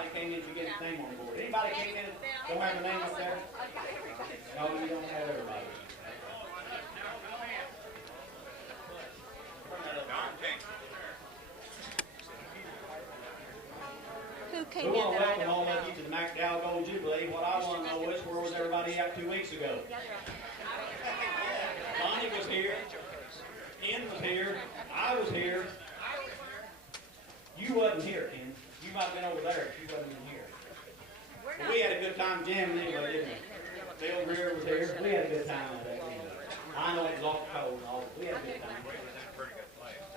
somebody came in to get his name on the board. Anybody came in and don't have a name up there? No, you don't have everybody. Who came in? We want to welcome all of you to the McDowell Golden Jubilee. What I want to know is, where was everybody at 2 weeks ago? Bonnie was here. Ken was here. I was here. You wasn't here, Ken. You might have been over there if you wasn't even here. But we had a good time jamming anyway, didn't we? Bill Greer was here. We had a good time that day. I know it was awful cold and all, but we had a good time.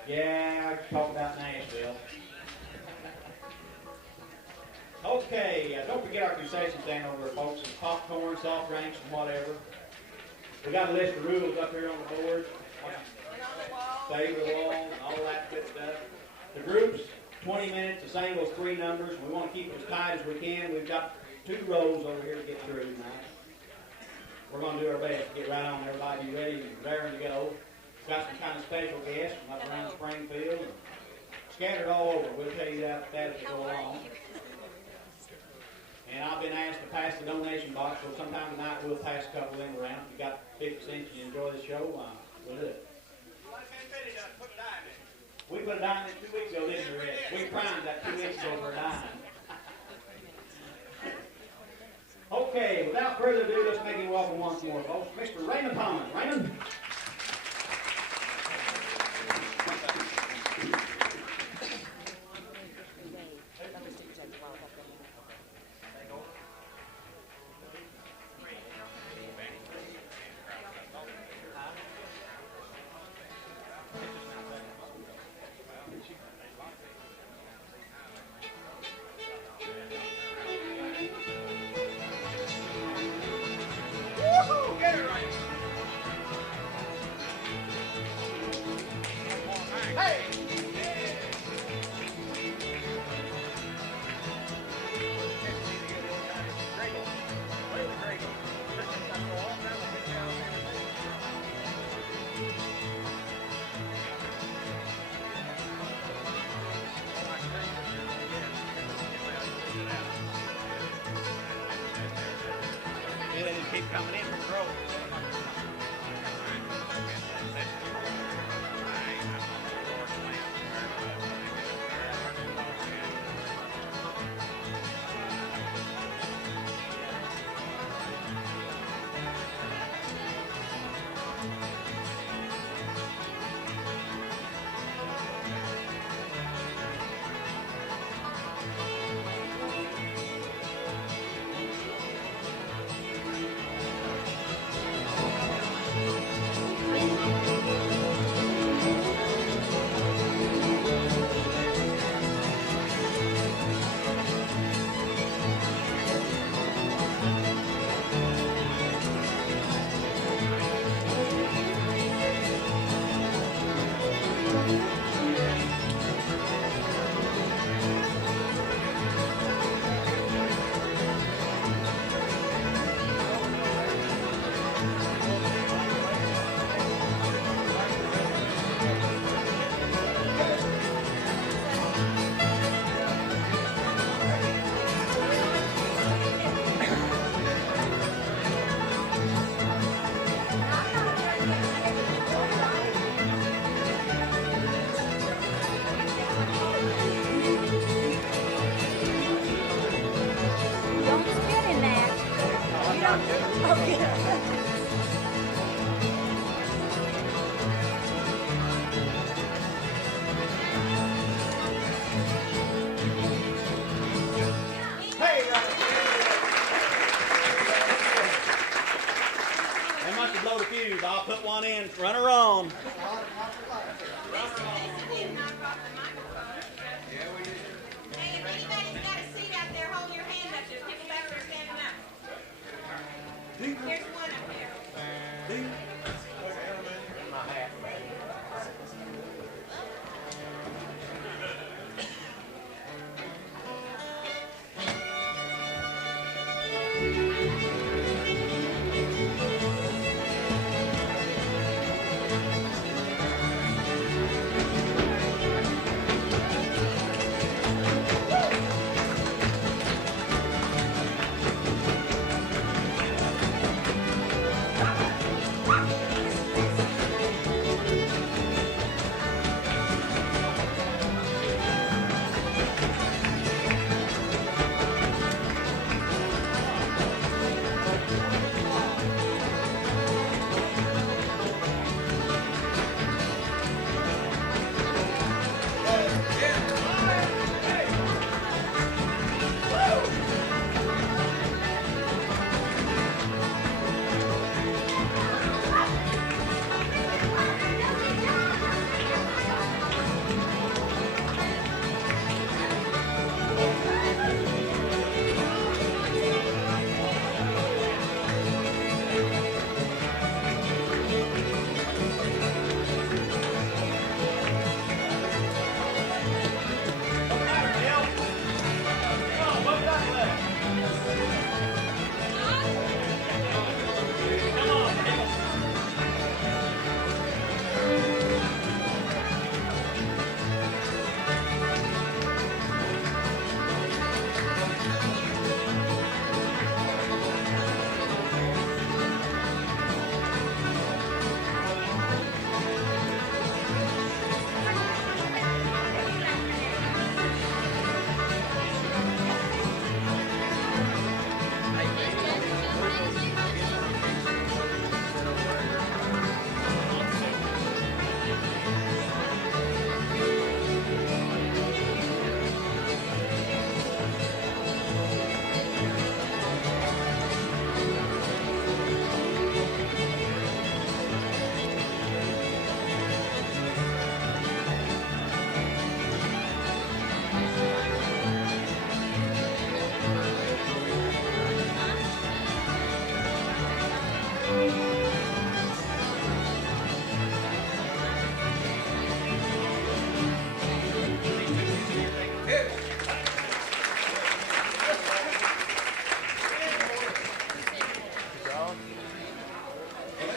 Yeah, I talk about Nashville. Okay, don't forget our concession stand over there, folks. Some popcorn, soft drinks, and whatever. We got a list of rules up here on the board. Stay with the wall and all that good stuff. The groups, 20 minutes. The singles, 3 numbers. We want to keep it as tight as we can. We've got 2 rows over here to get through tonight. We're going to do our best to get right on. Everybody be ready and raring to go. We've got some kind of special guests from up around Springfield and scattered all over. We'll tell you that as we go along. And I've been asked to pass the donation box, so sometime tonight we'll pass a couple of them around. If you got 50 cents and you enjoy the show, we'll do it. We put a dime in 2 weeks ago, didn't we, Red? We primed that 2 weeks ago for a dime. Okay, without further ado, let's make him welcome once more, folks. Mr. Raymond Thomas. Raymond? Keep coming in from Grove. I'll put one in. Run her on. Hey, if anybody's got a seat out there, hold your hand up. There's people back there standing up. There's one up there.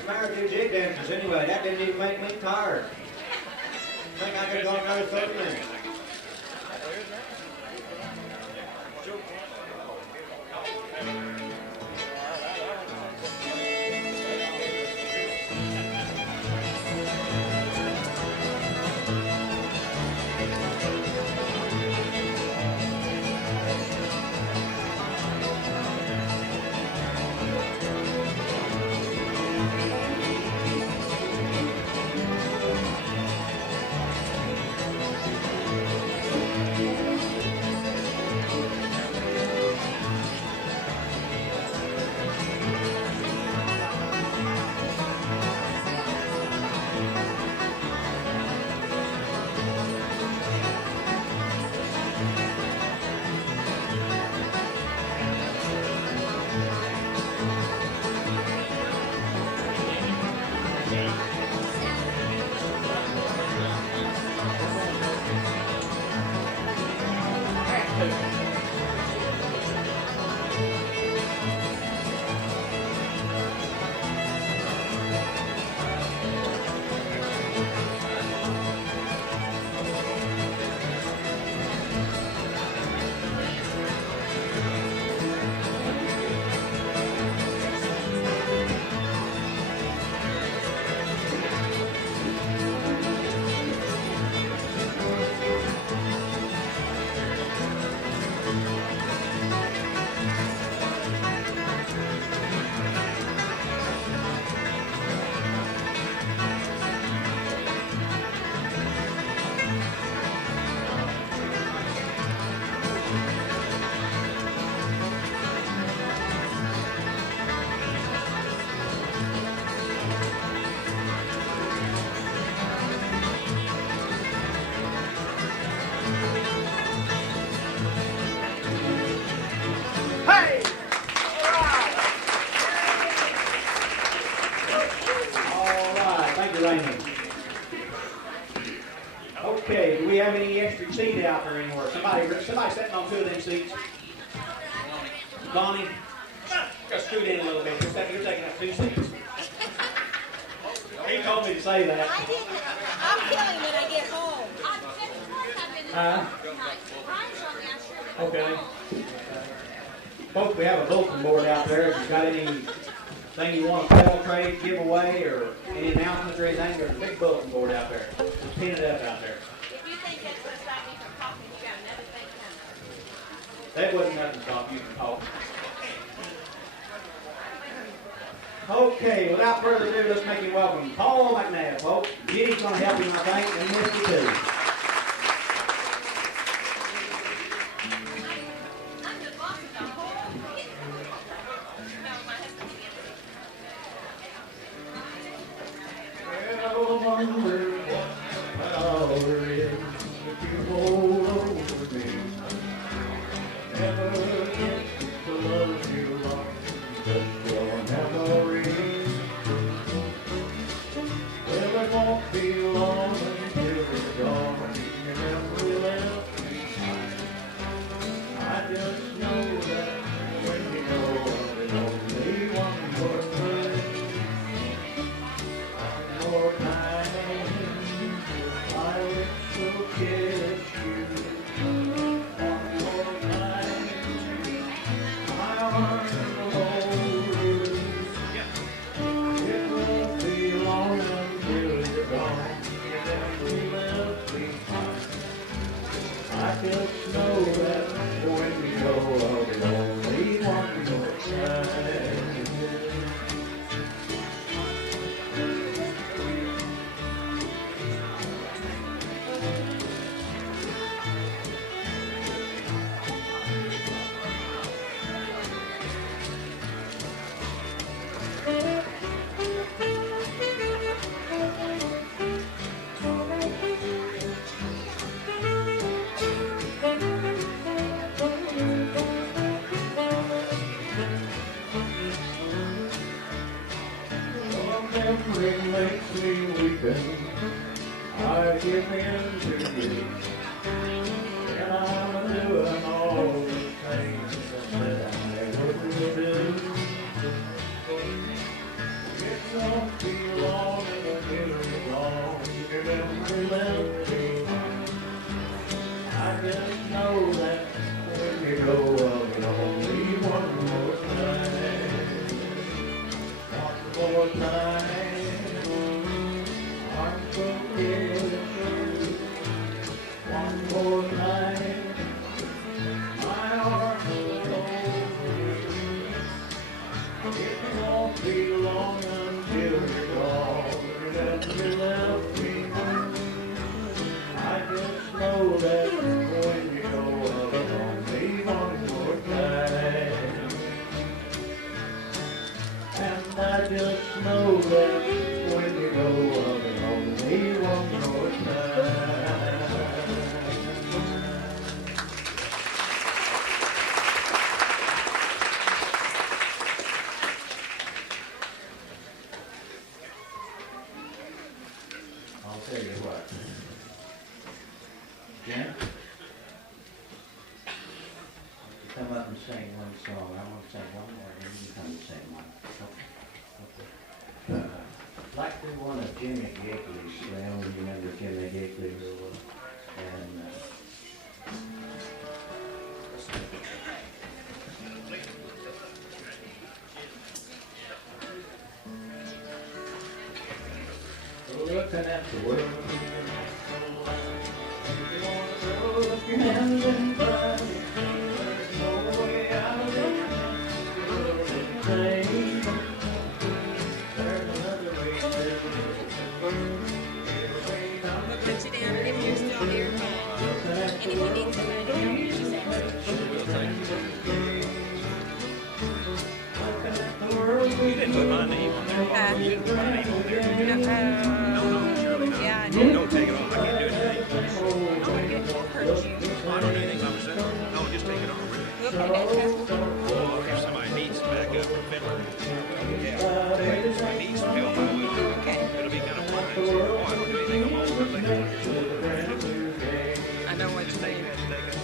married two jig dancers anyway. That didn't even make me tired. I think I could go another 30 minutes. Raymond. Okay, do we have any extra seat out there anywhere? Somebody sitting on two of them seats. Bonnie, just scoot in a little bit. You're taking up two seats. He told me to say that. I didn't. I'm killing when I get home. Okay. Folks, we have a bulletin board out there. If you've got anything you want to pedal trade, give away, or any announcements or anything, there's a big bulletin board out there. Just pin it up out there. If you think that's going to stop me from talking, you got another thing coming. That wasn't nothing to stop you from talking. Okay, without further ado, let's make him welcome Paul McNabb, folks. Jenny's going to help him, I think, and Misty too. I'm the boss of the whole kid. No, my husband's Well, I wonder what power is that you hold over me. Never get to love you long, just your memory. Well, it won't be long until it's gone, and then we left behind. I just know that when you go, there's only one more thing. More time, my lips will kiss you. One more time, my arms will hold you. It won't be long until you're gone, and then we left behind. I just know that when we go, there's only one more time. Memory makes me weeping. I give in to you, and I'm doing all the things that I wouldn't do. It's won't be long until you're gone. You're never left behind. I just know that when you go, I'll be only one more time. One more time. Arms will give the truth. One more time. My arms will hold you. It won't be long until you're gone. You're never left behind. I just know that when you go, I'll be only one more time. And I just know that when you go, I'll be only one more time. I'll tell you what. Jen, you come up and sing one song. I want to sing one more, and you come and sing one. Okay. I'd like to do one of Jimmy Gickley's. I only remember Jimmy Gickley real well. And looking at the world. Throw up your hands and cry. There's no way out of it. There's another way to live. Put you down if you're still here. And if you need somebody to help You didn't put my name on there. You didn't put my name on there. No, surely not. Yeah, I did. Don't take it off. I can't do anything. I want to get hurt you. I don't do anything by myself. No, just take it off. Really. Well, if somebody needs to back up from fiddler, yeah. If somebody needs some help, I will. Okay. It'll be kind of fun. Oh, I don't do anything. I'm all over the I know what Just you're take saying. it. Take it.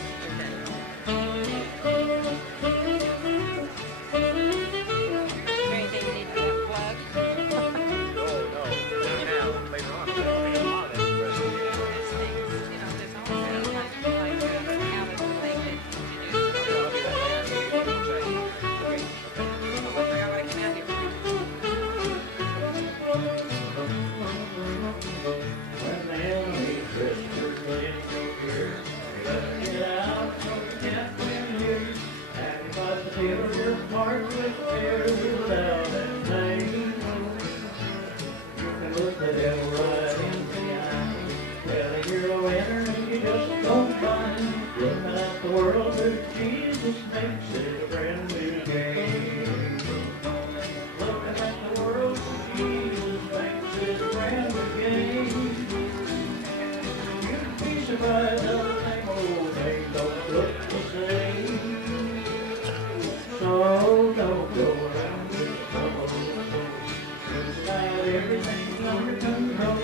Anything you need to plug? No. Not now. Later on. I'll be a lot of that the rest of the year. You know, there's always a time like how it's related to do. I'll be that later. I forgot what I came out here for. When the enemy whispers in your ear, you better get out so you can't win here. And you must fill your heart with fear without that pain. You can look the devil right in the eye, telling you're a winner and you just don't find. Looking at the world through Jesus makes it a brand new game. Looking at the world through Jesus makes it a brand new game. You'd be surprised how the same old things don't look the same. So don't go around with trouble. Just have everything under control.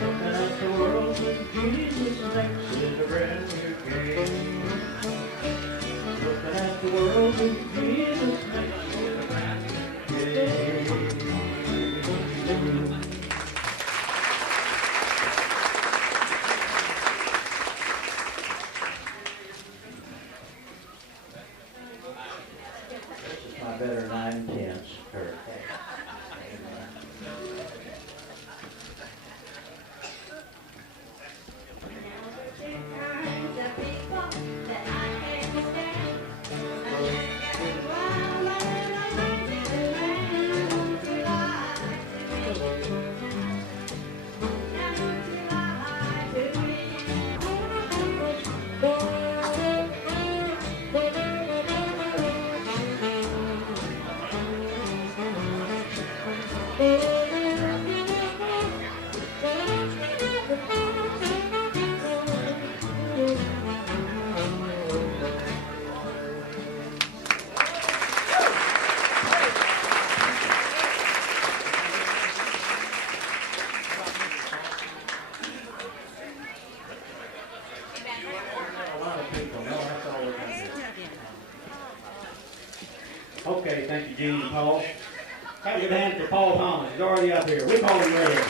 Looking at the world with Jesus makes it a brand new game. Looking at the world with Jesus makes it a brand new game. This is my better 9/10 per. Okay, thank you, Jean and Paul. Have a good hand for Paul Thomas. He's already up here. We call him ready.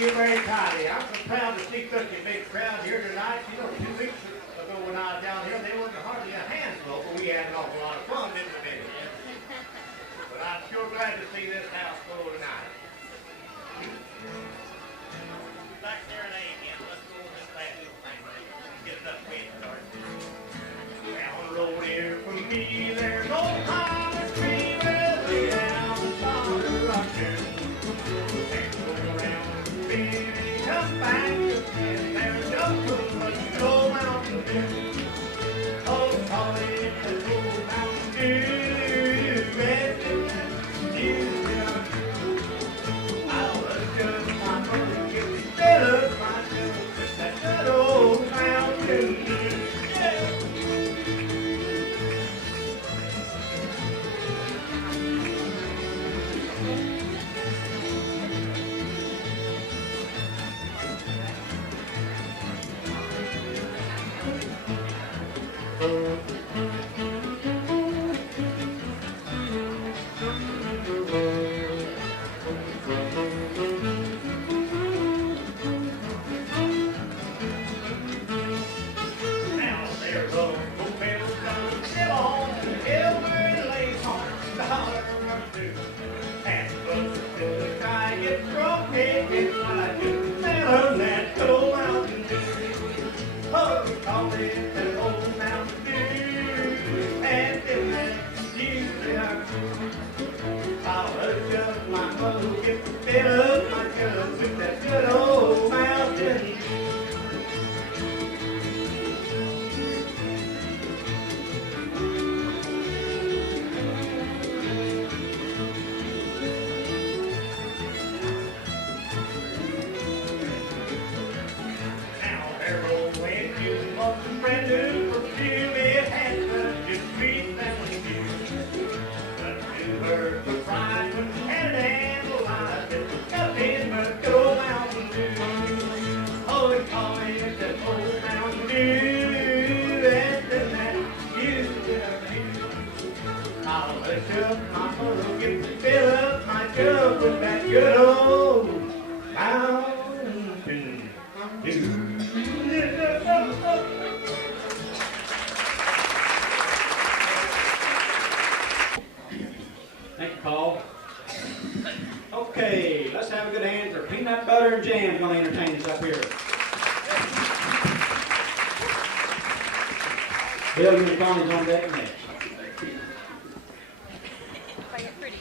you very kindly. I'm so proud to see such a big crowd here tonight. You know, 2 weeks ago when I was down here, there wasn't hardly a handful, but we had an awful lot of fun, didn't we, baby? But I'm sure glad to see this house full tonight. Back there in A again. Let's go over this last little thing. Get it up way started. Down the road here from me, there's old Holly Tree, where we down the song of rockin'. And go around the bend, come back again. There's no good but to go mountain dew. Oh, Holly, it's a old mountain dew. Rest in that dew. I was just my mother, give me better, my girl, with that good old mountain dew. Yeah. Now there's a little bell down sit on the hill where it lays on the dollar or two. And till the sky gets broken, it's like a sailor that good old mountain dew. Oh, we call it an old mountain dew. And in that dew there, I'll adjust my mother, get the bit of my gun with that good old mountain dew. Now there goes when you bought some brand new perfume, it had such a sweet smelling dew. But you heard the cry when you had it and the light, it was nothing but good old mountain dew. Oh, we call it that old mountain dew, and then that dew will do. I'll adjust my mother, get the fill up my cup with that good old mountain dew. Thank you, Paul. Okay, let's have a good hand for Peanut Butter and Jam going to entertain us up here. Bill, you and Connie's on deck next. Play it pretty.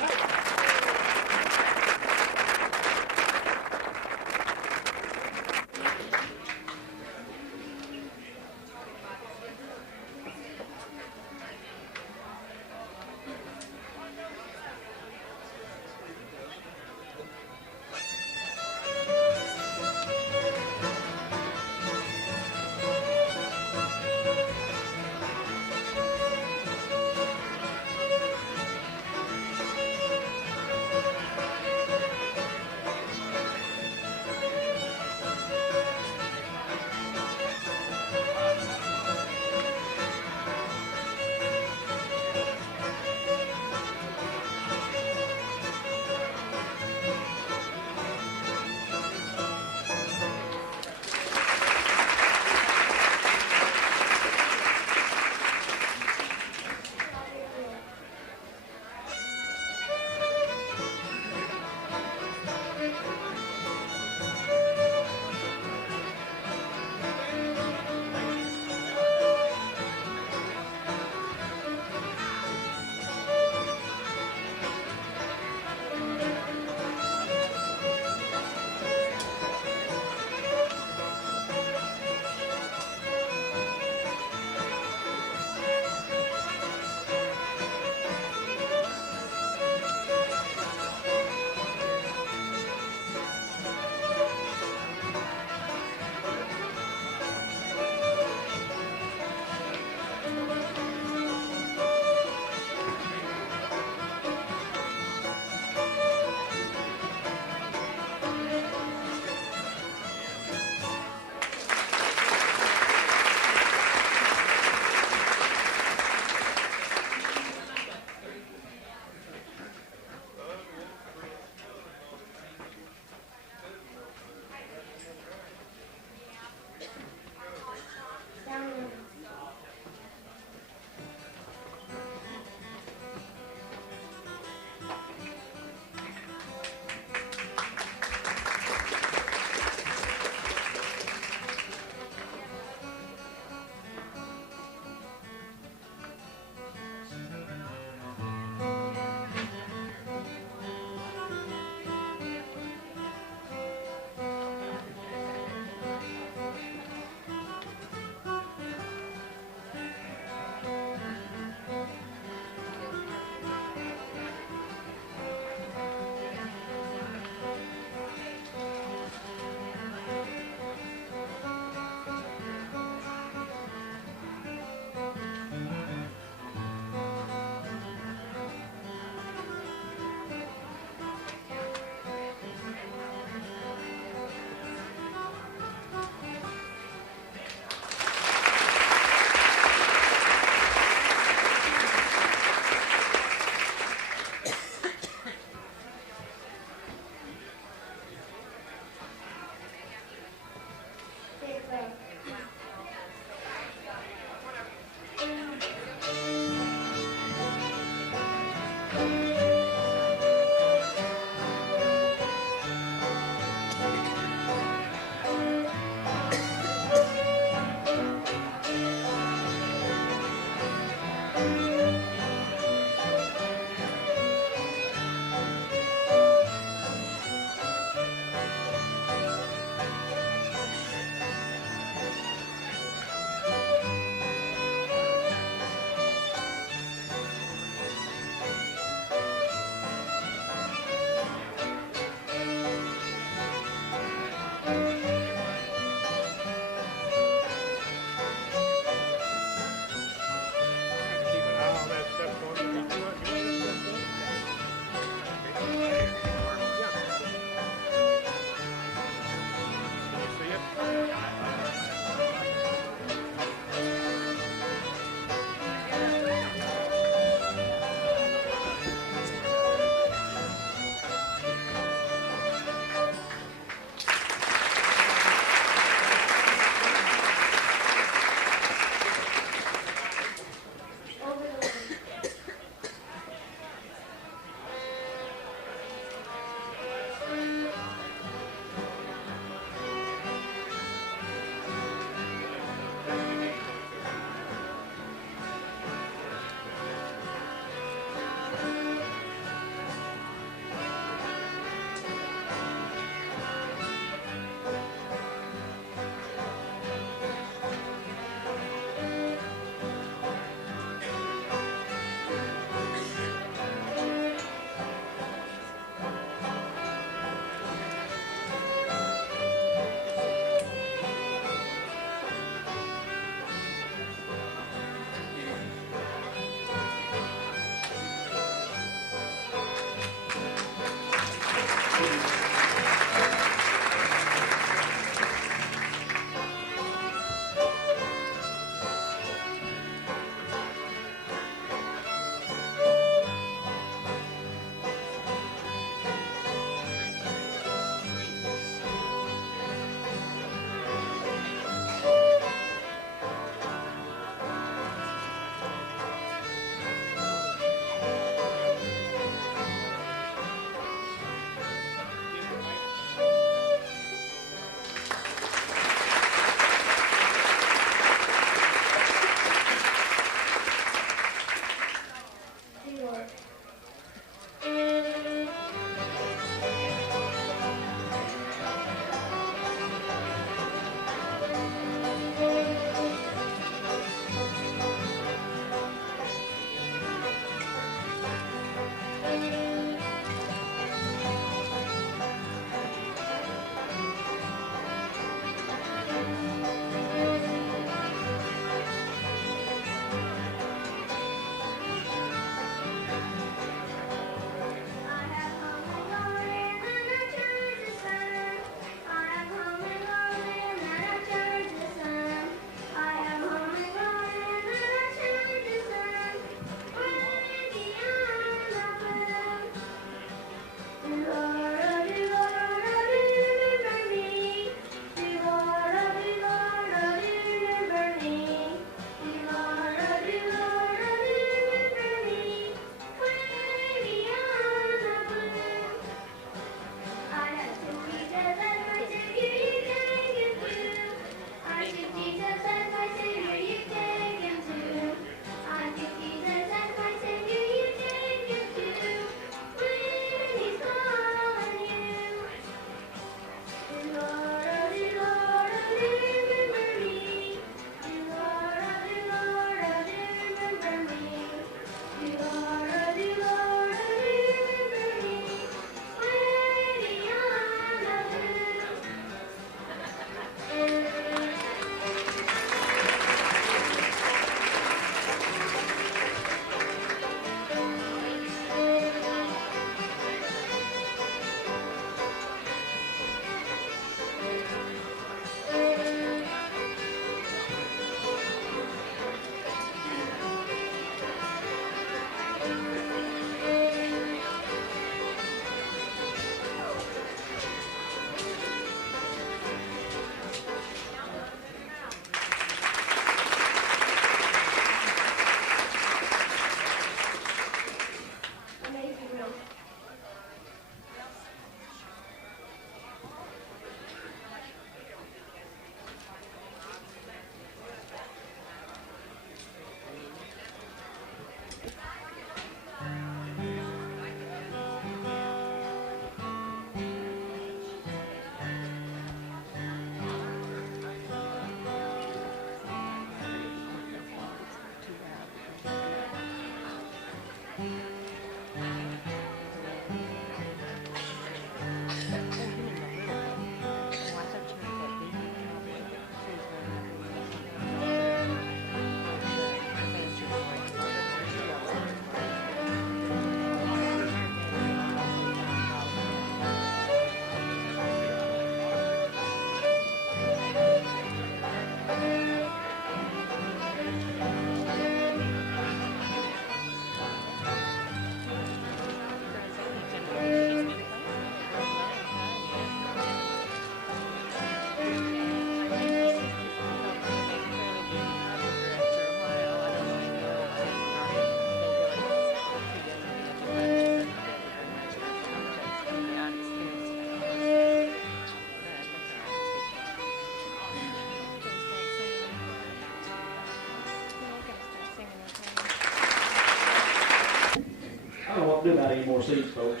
do about any more seats, folks.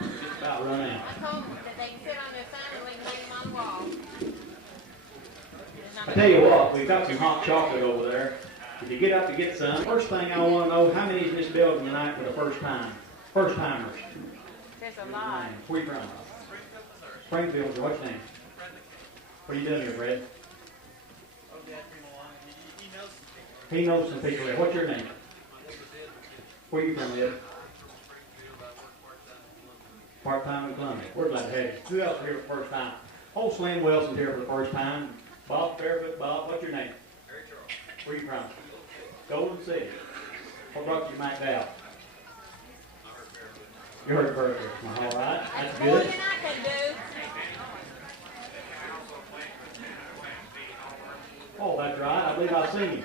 Just about run out. Let's hope that they can sit on their sun and we can hang them on the wall. I tell you what, we've got some hot chocolate over there. If you get up to get some, first thing I want to know, how many in this building tonight for the first time? First timers. There's a lot. Where you from? Springfield. What's your name? What are you doing here, Fred? He knows some people here. What's your name? Where you from, Ed? Part-time in Columbia. We're glad to have you. Who else here for the first time? Oh, Slim Wilson's here for the first time. Bob, Barefoot Bob. What's your name? Where you from? Golden City. What brought you to McDowell? You heard Barefoot. All right. That's More good. than I can do. Oh, that's right. I believe I've seen him.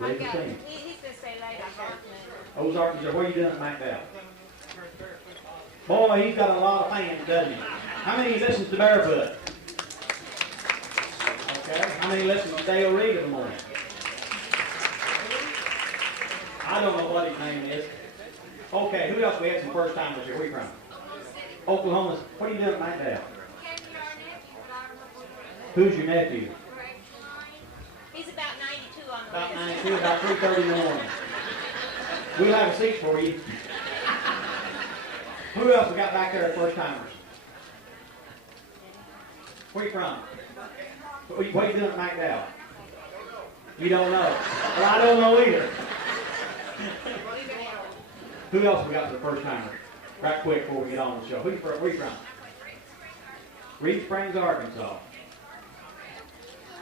I've He's got, seen him. he's going to stay late. I got him. Ozarks, what are you doing at McDowell? Boy, he's got a lot of fans, doesn't he? How many listens to Barefoot? Okay. How many listen to Dale Reed in the morning? I don't know what his name is. Okay, who else we had some first timers here? Where you from? Oklahoma. What are you doing at McDowell? Who's your nephew? He's about 92 on the About list. 92, about 3:30 in the morning. We'll have a seat for you. Who else we got back there at first timers? Where you from? What you doing at McDowell? You don't know. Well, I don't know either. Who else we got for the first timers? Right quick before we get on the show. Where you from? Reed Springs, Arkansas.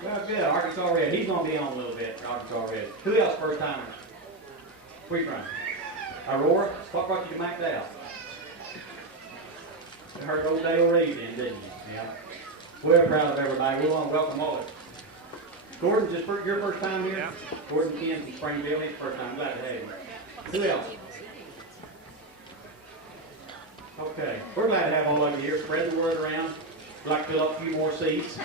Well, good. Arkansas Red. He's going to be on a little bit. Arkansas Red. Who else first timers? Where you from? Aurora? What brought you to McDowell? You heard old Dale Reed then, didn't you? Yeah. We're proud of everybody. We want to welcome all of you. Gordon, just your first time here? Yeah. Gordon Ken from Springfield, his first time. Glad to have you. Who else? Okay. We're glad to have all of you here. Spread the word around. We'd like to fill up a few more seats.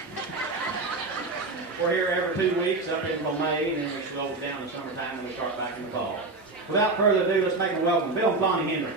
We're here every 2 weeks up until May, and then we slow down in the summertime and we start back in the fall. Without further ado, let's make them welcome Bill and Bonnie Henry.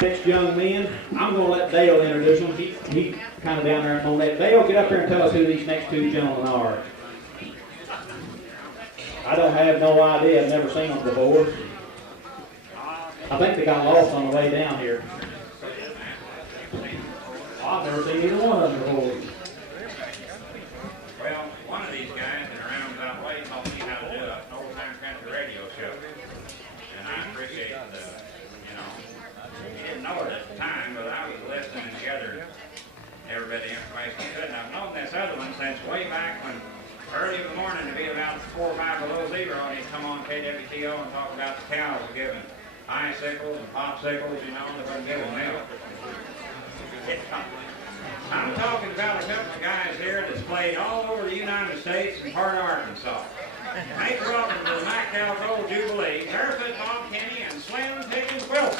6 young men. I'm going to let Dale introduce them. He's kind of down there at the moment. Dale, get up here and tell us who these next 2 gentlemen are. I don't have no idea. I've never seen them before. I think they got lost on the way down here. I've never seen either one of them before. Well, one of these guys in around that way taught me how to do an old-time country radio show. And I appreciate the, you know, he didn't know it at the time, but I was listening and gathering every bit of information I could. And I've known this other one since way back when, early in the morning, to be about 4 or 5 below zero, and he'd come on KWTO and talk about the cows were giving icicles and popsicles, you know, they wouldn't give them milk. I'm talking about a couple of guys here that's played all over the United States and part of Arkansas. Make welcome to the McDowell Golden Jubilee, Barefoot Bob Kenny and Slim Pickens Wilson.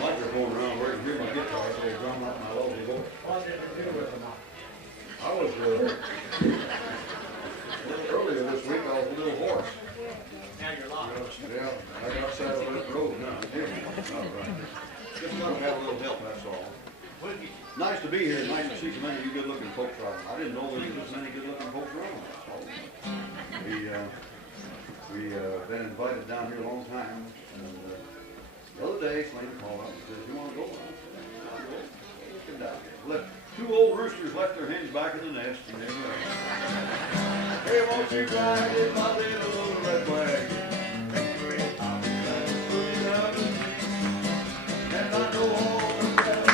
Microphone around where you can hear my guitar, so I drum up my lovely voice. What did you do with them? I was, earlier this week, I was a little hoarse. Now you're locked. Yeah, I got saddled up the road now. Just gotta have a little help, that's all. Nice to be here, nice to see so many of you good-looking folks around. I didn't know there was this many good-looking folks around, that's all. We been invited down here a long time, and the other day, Slim called up and says, "You want to go?" I said, "I'll go. Let's get down here." 2 old roosters left their hens back in the nest, and they went. Hey, won't you ride in my little red wagon? I'll be glad to put it out of me. And I know all the bells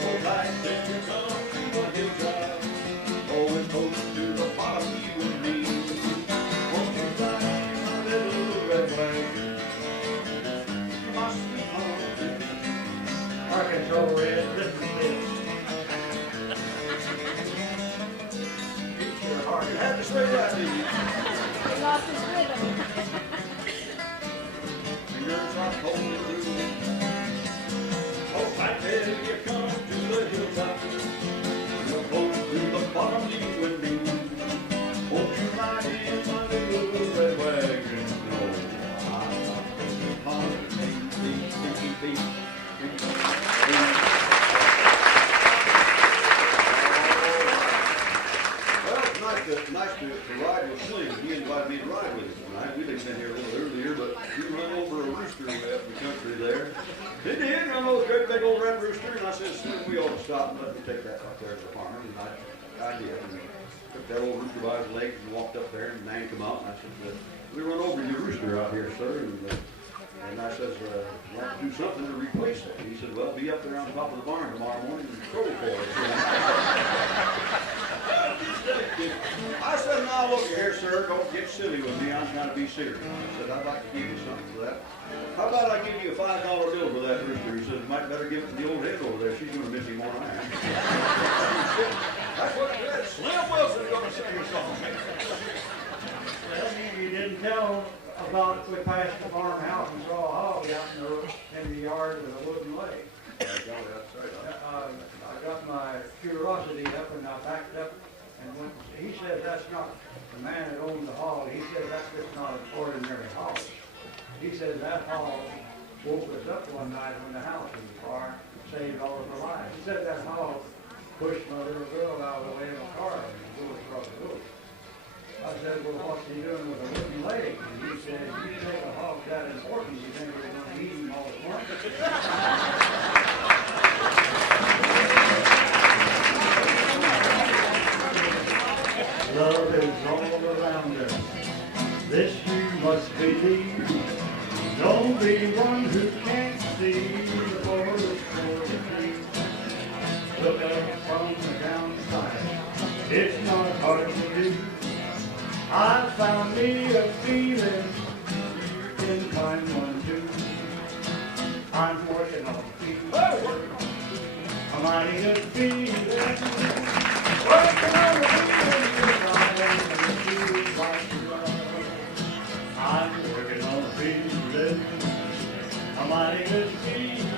so light that you come to the hilltop, always close to the bottom, you and me. Won't you ride in my little red wagon? My sweet home. Arkansas Red, listen to this. Your heart, you had to say that, didn't you? He lost his rhythm. Fingers are holding through. Oh, right there you come to the hilltop. You're close to the bottom, you and me. Won't you ride in my little red wagon? No, I'm not thinking hard. Beep. Well, it's nice to ride with Slim. He invited me to ride with him tonight. We'd have been here a little earlier, but we run over a rooster way up in the country there. He did run over a great big old red rooster, and I said, "Slim, we ought to stop and let me take that right there to the farm." And I did. And took that old rooster by his legs and walked up there and nanked him out. And I said, "We run over your rooster out here, sir." And I says, "We'll have to do something to replace it." And he said, "Well, be up there on top of the barn tomorrow morning and crow for it." I said, "Now look here, sir, don't get silly with me. I'm trying to be serious." I said, "I'd like to give you something for that. How about I give you a $5 bill for that rooster?" He said, "You might better give it to the old head over there. She's going to miss him more than I am." That's what it is. Slim Wilson's going to sing a song. Well, you didn't tell about we passed the farmhouse and saw a hog out in the yard with a wooden leg. I got my curiosity up and I backed up and went. He said that's not the man that owned the hog. He said that's just not an ordinary hog. He said that hog woke us up one night when the house was afire, saved all of our lives. He said that hog pushed my little girl out of the way of a car and drove across the road. I said, "Well, what's he doing with a wooden leg?" And he said, "You think a hog's that important, you think we're going to eat him all at once?" Love is all around us. This you must believe. Don't be one who can't see the forest for the trees. Look up from the downside. It's not hard to do. I found me a feeling you can find one too. I'm working on a feeling, a mighty good feeling. Working on a feeling, feels like love. I'm working on a feeling, a mighty good feeling.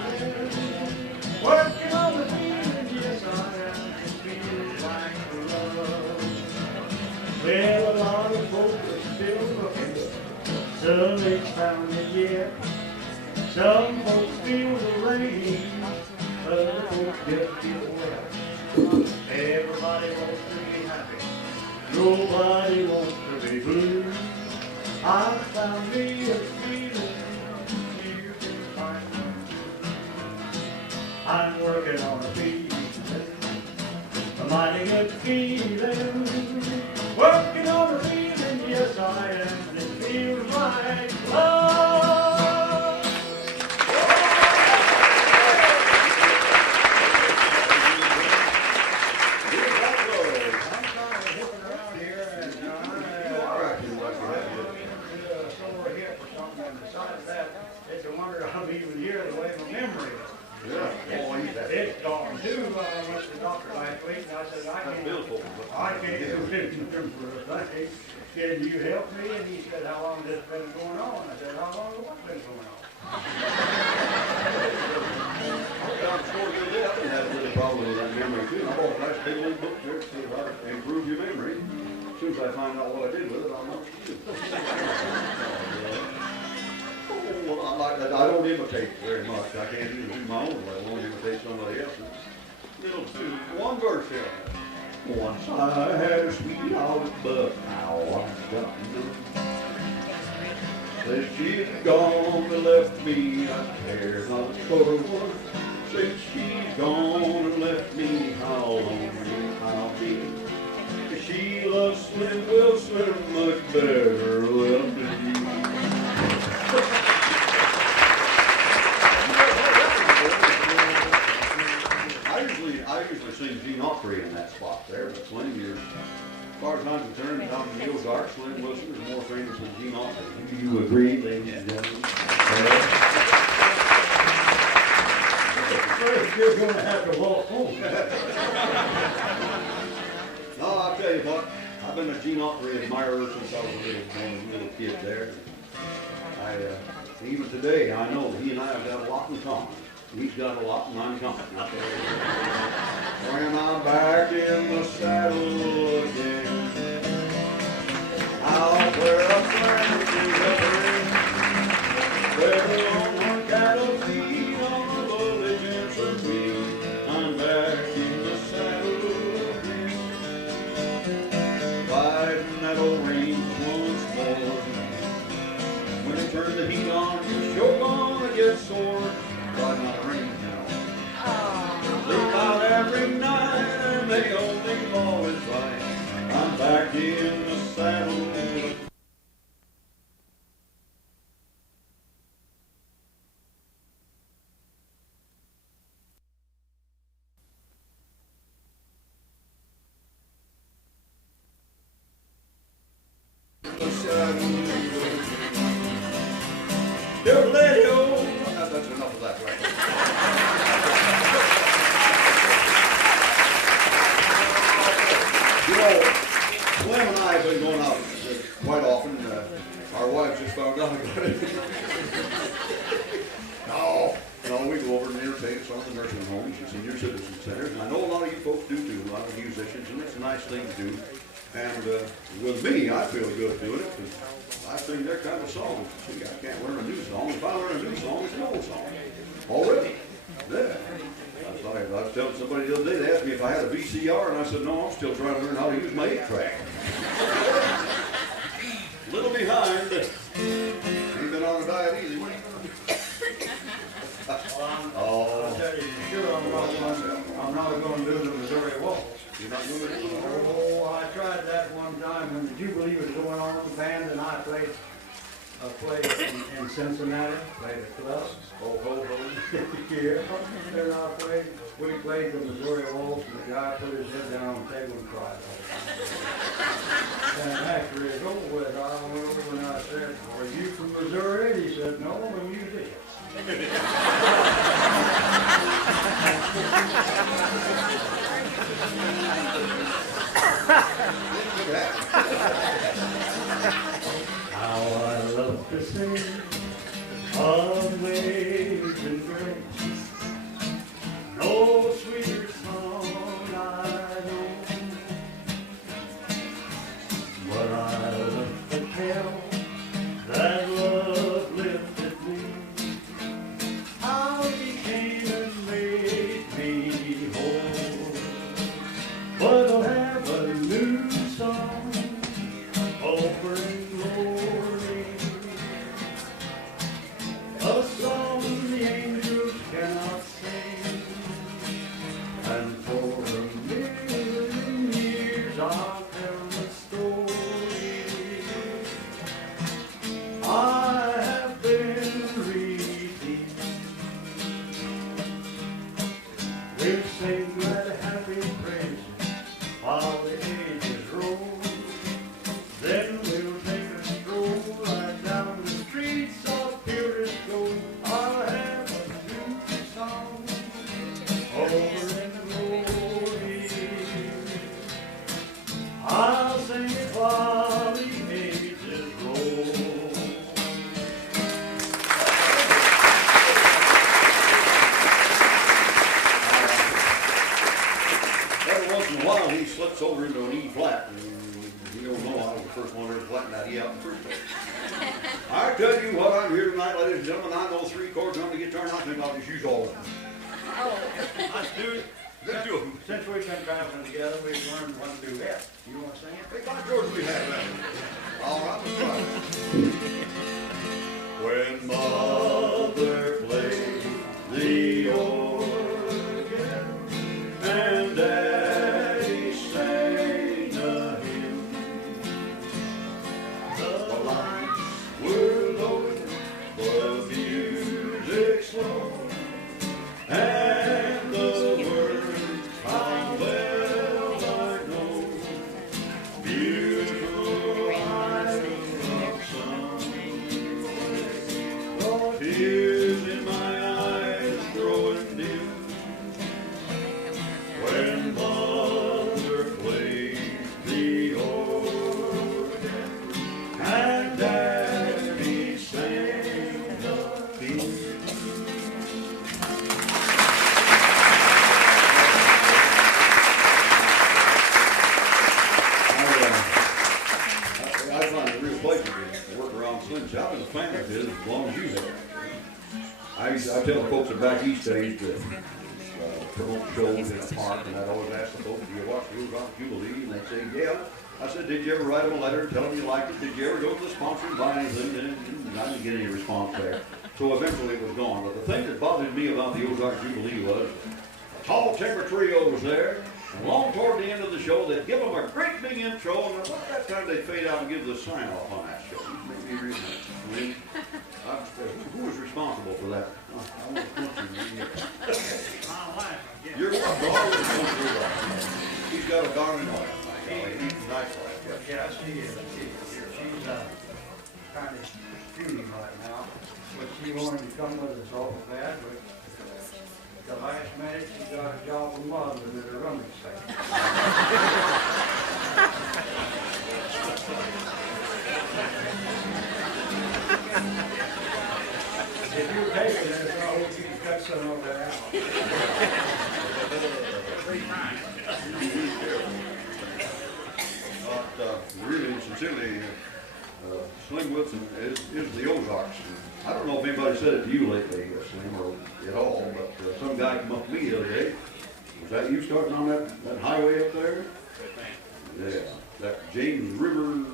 Working on the feeling, yes I am. still looking. Sun ain't found it yet. Some folks feel the rain, other folks just feel wet. Everybody wants to be happy. Nobody wants to be blue. I found me a feeling you can find. I'm working on a feeling, a mighty good feeling. Working on a feeling, yes I am, and it feels like love. I'm even here the way my memory is. Yeah. It's gone too. I went to the doctor last week and I said, I can't do it. Can you help me? And he said, how long has this been going on? I said, how long has what been going on? I'm sure you did. I had a little problem with that memory too. I bought a nice big old book there to see if I can improve your memory. As soon as I find out what I did with it, I'll know what to do. Well, I don't imitate very much. I can't even do my own, let alone imitate somebody else's. Little one verse here. Once I had a sweetheart, but now I'm gone. Says she's gone and left me, I care not for what. Says she's gone and left me, how long I'll be. She loves Slim Wilson much better than me. I usually sing Gene Autry in that spot there, but Slim, as far as I'm concerned, down in the Ozarks, Slim Wilson is more famous than Gene Autry. Do you agree, ladies and gentlemen? First, you're going to have to walk home. No, I'll tell you what, I've been a Gene Autry admirer since I was a little kid there. Even today, I know that he and I have got a lot in common. He's got a lot in uncommon. When I'm back in the saddle again, I'll wear a flannel to the ring. Better on one cattle feed on the lowly gentle green. I'm back in the saddle again, riding that old range once more. When you turn the heat on, you're sure gonna get sore. Riding on the range now. Sleep out every night and the only law is right. I'm back in the saddle. That's enough of that right. You know, Slim and I have been going out quite often. Our wives just found out about it. No, we go over and entertain some of the nursing homes and senior citizen centers. And I know a lot of you folks do too, a lot of musicians, and it's a nice thing to do. And with me, I feel good doing it because I sing their kind of songs. See, I can't learn a new song. If I learn a new song, it's an old song. Already. Yeah. I was telling somebody the other day, they asked me if I had a VCR, and I said, no, I'm still trying to learn how to use my 8-track. A little behind. Ain't been on a diet either. I'll tell you for sure I'm not going to do the Missouri Waltz. You're not going to do it? Oh, I tried that one time when the Jubilee was going on, the band and I played in Cincinnati, played at clubs. Oh, ho, ho. Yeah, and we played the Missouri Waltz, and the guy put his head down on the table and cried all the time. And after it was over with, I went over and I said, are you from Missouri? And he said, no, I'm a musician. How I love to sing Amazing Grace. No sweeter song I know. But I love to tell while the ages roll. Then we'll take a stroll right down the streets of purest gold. I'll have a new song over in the glory. I'll sing it while the ages roll. Every once in a while, he slips over into an E flat, and you don't know I was the first one to flatten that E out in the first place. I tell you what, I'm here tonight, ladies and gentlemen. I know 3 chords on the guitar, and I think I'll just use all of them. Let's do it. Let's do it. Since we've been traveling together, we've learned how to do that. You want to sing it? Hey, by George, we have that. All right, let's try it. When mother played the organ and daddy sang a hymn, the lights were low, the music slow, and the words found well I know. Beautiful eyes of sunlight, tears in my eyes growing dim. When mother played the organ and daddy sang the hymn. I find it a real pleasure to work around Slim. I've been a fan of his as long as you have. I tell the folks at back east I used to promote shows in a park, and I'd always ask the folks, do you watch the Golden Jubilee? And they'd say, yeah. I said, did you ever write them a letter and tell them you liked it? Did you ever go to the sponsor and buy anything? And I didn't get any response there. So eventually it was gone. But the thing that bothered me about the Ozarks Jubilee was a tall timber trio was there. And along toward the end of the show, they'd give them a great big intro, and about that time they'd fade out and give the sign off on that show. It made me read that. I mean, who was responsible for that? I want to punch him in here. Your wife, he's got a darling wife. He's a nice wife. Yeah, she is. She's kind of shooting right now. But she wanted to come with us awful bad, but the last minute she got a job with mother at a rummage sale. If you're taking it, I hope you can cut some of that out. But really and sincerely, Slim Wilson is the Ozarks. I don't know if anybody said it to you lately, Slim, or at all, but some guy came up to me the other day. Was that you starting on that highway up there? Yeah, that James River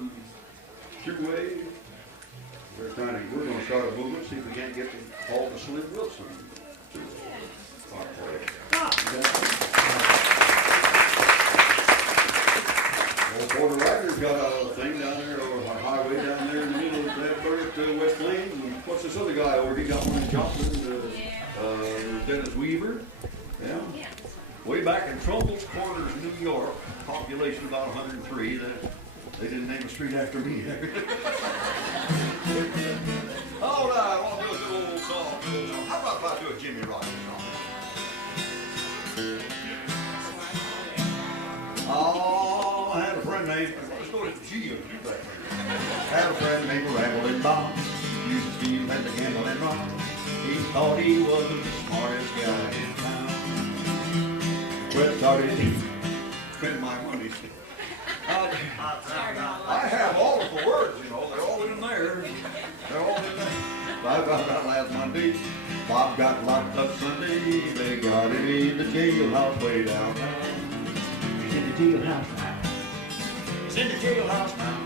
Thruway. We're going to start a movement, see if we can't get them called the Slim Wilson. Old Porter Ryder's got a thing down there, or a highway down there in the middle of that first West Lane. And what's this other guy over? He got one in Joplin, Dennis Weaver. Yeah. Way back in Trumbull's Corners, New York, population about 103. They didn't name a street after me. All right, I'll do a good old song. How about if I do a Jimmy Rogers song? Oh, I had a friend named, let's go to G and do that. Had a friend named Rambling Bob. Used to steal and to gamble and rob. He thought he was the smartest guy in town. Well, started to spend my money. I have all of the words, you know, they're all in there. They're all in there. I found out last Monday, Bob got locked up Sunday. They got him in the jailhouse way downtown. He's in the jailhouse now. He's in the jailhouse now.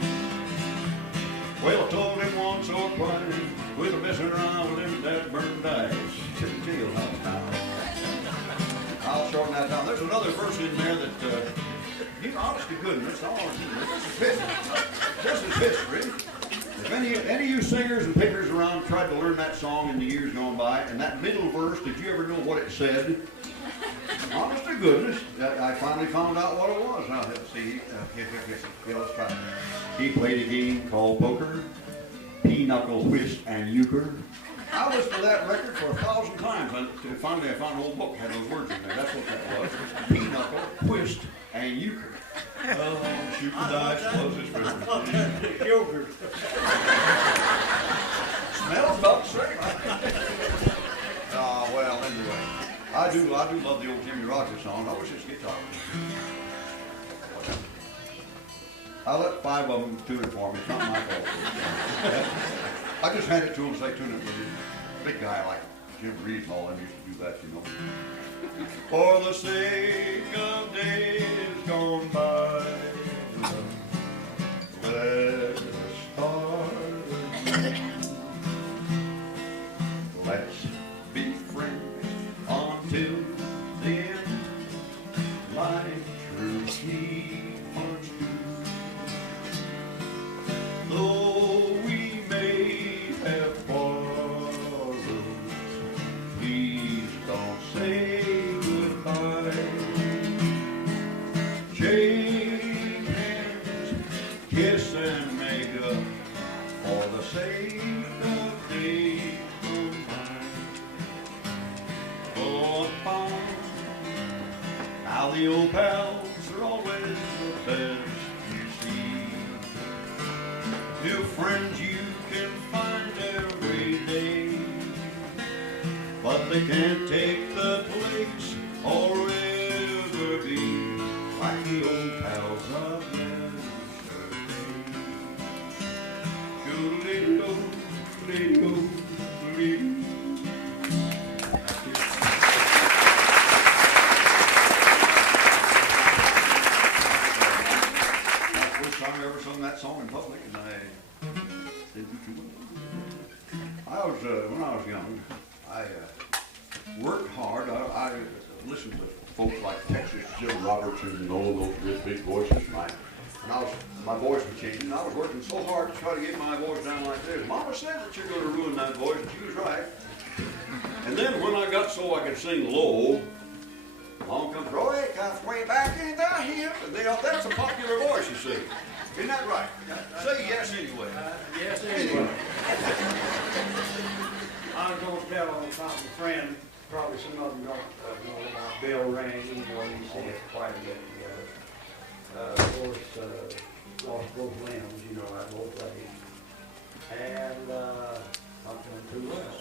Well, I told him once or twice, quit messing around with him that burned dice. He's in the jailhouse now. I'll shorten that down. There's another verse in there that, you know, honest to goodness, this is history. If any of you singers and pickers around tried to learn that song in the years gone by, and that middle verse, did you ever know what it said? honest to goodness, I finally found out what it was. Now, let's see. Yeah, let's try it. He played a game called poker, pinochle, whist, and euchre. I listened to that record for 1,000 times, and finally I found an old book that had those words in there. That's what that was. Pinochle, whist, and euchre. Shoot the dice, close his fingers. Yogurt. Smells about the same. Well, anyway. I do love the old Jimmy Rogers song. I wish his guitar. I let 5 of them tune it for me. It's not my fault. I just hand it to him and say, tune it with you. Big guy like Jim Reed and all them used to do that, you know. For the sake of days gone by, let us start again. Let's be friends until then, like true sweethearts do. Though we may have quarrels, please don't say goodbye. Shake hands, kiss and make up for the sake of days gone by. Go on, now the old pals are always the best, you see. New friends you can find every day, but they can't take the place or ever be like the old pals of yesterday. Doodle-doo, doodle-doo, doodle-doo. I ever sung that song in public, and I didn't do too well. When I was young, I worked hard. I listened to folks like Texas Jim Roberts and all those real big voices, and my voice was changing, and I was working so hard to try to get my voice down like this. Mama said that you're going to ruin that voice, and she was right. And then when I got so I could sing low, along comes Roy, cuffs way back in the hip, and that's a popular voice, you see. Isn't that right? Say yes anyway. Yes, anyway. I was going to tell on top of a friend, probably some of them don't know about Bill Ring, you know, he said quite a bit together. Of course, lost both limbs, you know, I both legs. And not doing too well.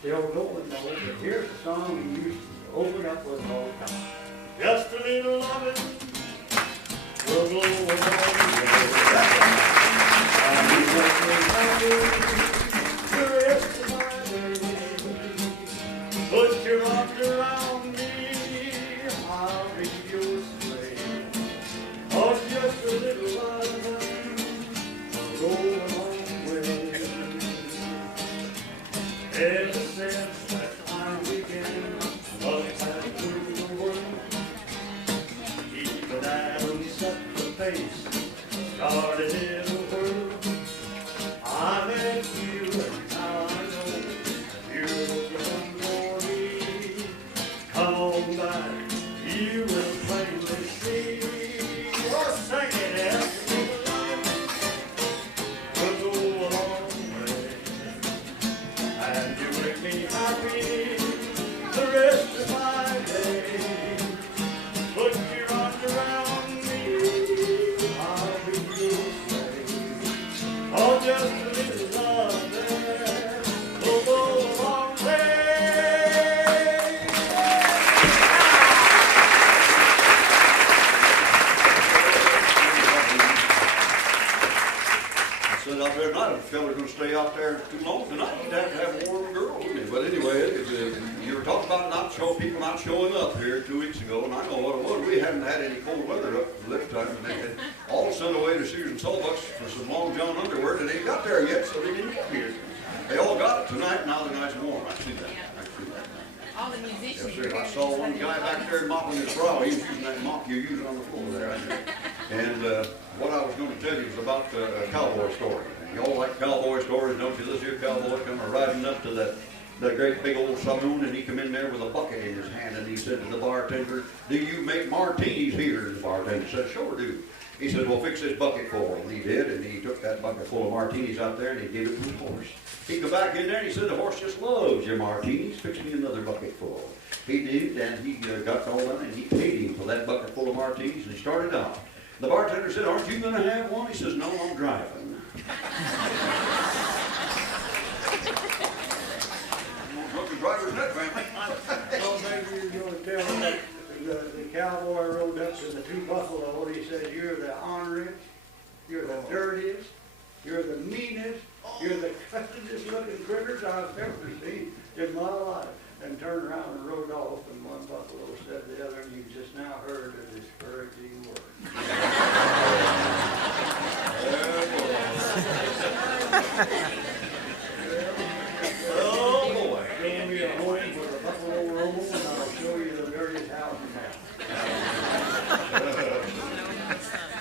Still going though, but here's the song he used to open up with all the time. Just a little loving will blow along the way. I'll be the rest of my days. Put your arms around me, I'll be your slave. Oh, just a little loving will go a long way. Ever since that time we began, love has moved the world. Even Adam set the pace, started in the world. I met you and now I know you're the one for me. Come on back, you will plainly see. Oh, sing it out. We'll go a long way. And you make me happy the rest of my days. Put your arms around me, I'll be your slave. Oh, just a little love there will go a long way. I said out there tonight, if a fella's going to stay out there too long tonight, you'd have to have a warm girl with me. But anyway, you were talking about people not showing up here 2 weeks ago, and I know what it was. We hadn't had any cold weather up this time, and they had all sent away to Susan Solbuck's for some long john underwear, and they ain't got there yet, so they didn't come here. They all got it tonight, now they're nice and warm. I see that. I see that. All the musicians. Yes, sir. I saw one guy back there mopping his brow. He was using that mop you're using on the floor there. And what I was going to tell you was about a cowboy story. You all like cowboy stories, don't you? This here cowboy coming riding up to that the great big old saloon, and he come in there with a bucket in his hand, and he said to the bartender, "Do you make martinis here?" And the bartender said, "Sure do." He said, "Well, fix this bucket for him." He did, and he took that bucket full of martinis out there, and he gave it to his horse. He come back in there, and he said, "The horse just loves your martinis. Fix me another bucket full." He did, and he got all done, and he paid him for that bucket full of martinis, and he started out. The bartender said, "Aren't you going to have one?" He says, "No, I'm driving." Drivers in that family. Well, maybe you're going to tell me the cowboy rode up to the two buffalo and he said, "You're the orneriest, you're the dirtiest, you're the meanest, you're the cussedest looking critters I've ever seen in my life." And turned around and rode off, and one buffalo said to the other, and you just now heard a discouraging word. Oh boy. Show me a home with a buffalo roll, and I'll show you the dirtiest house in town.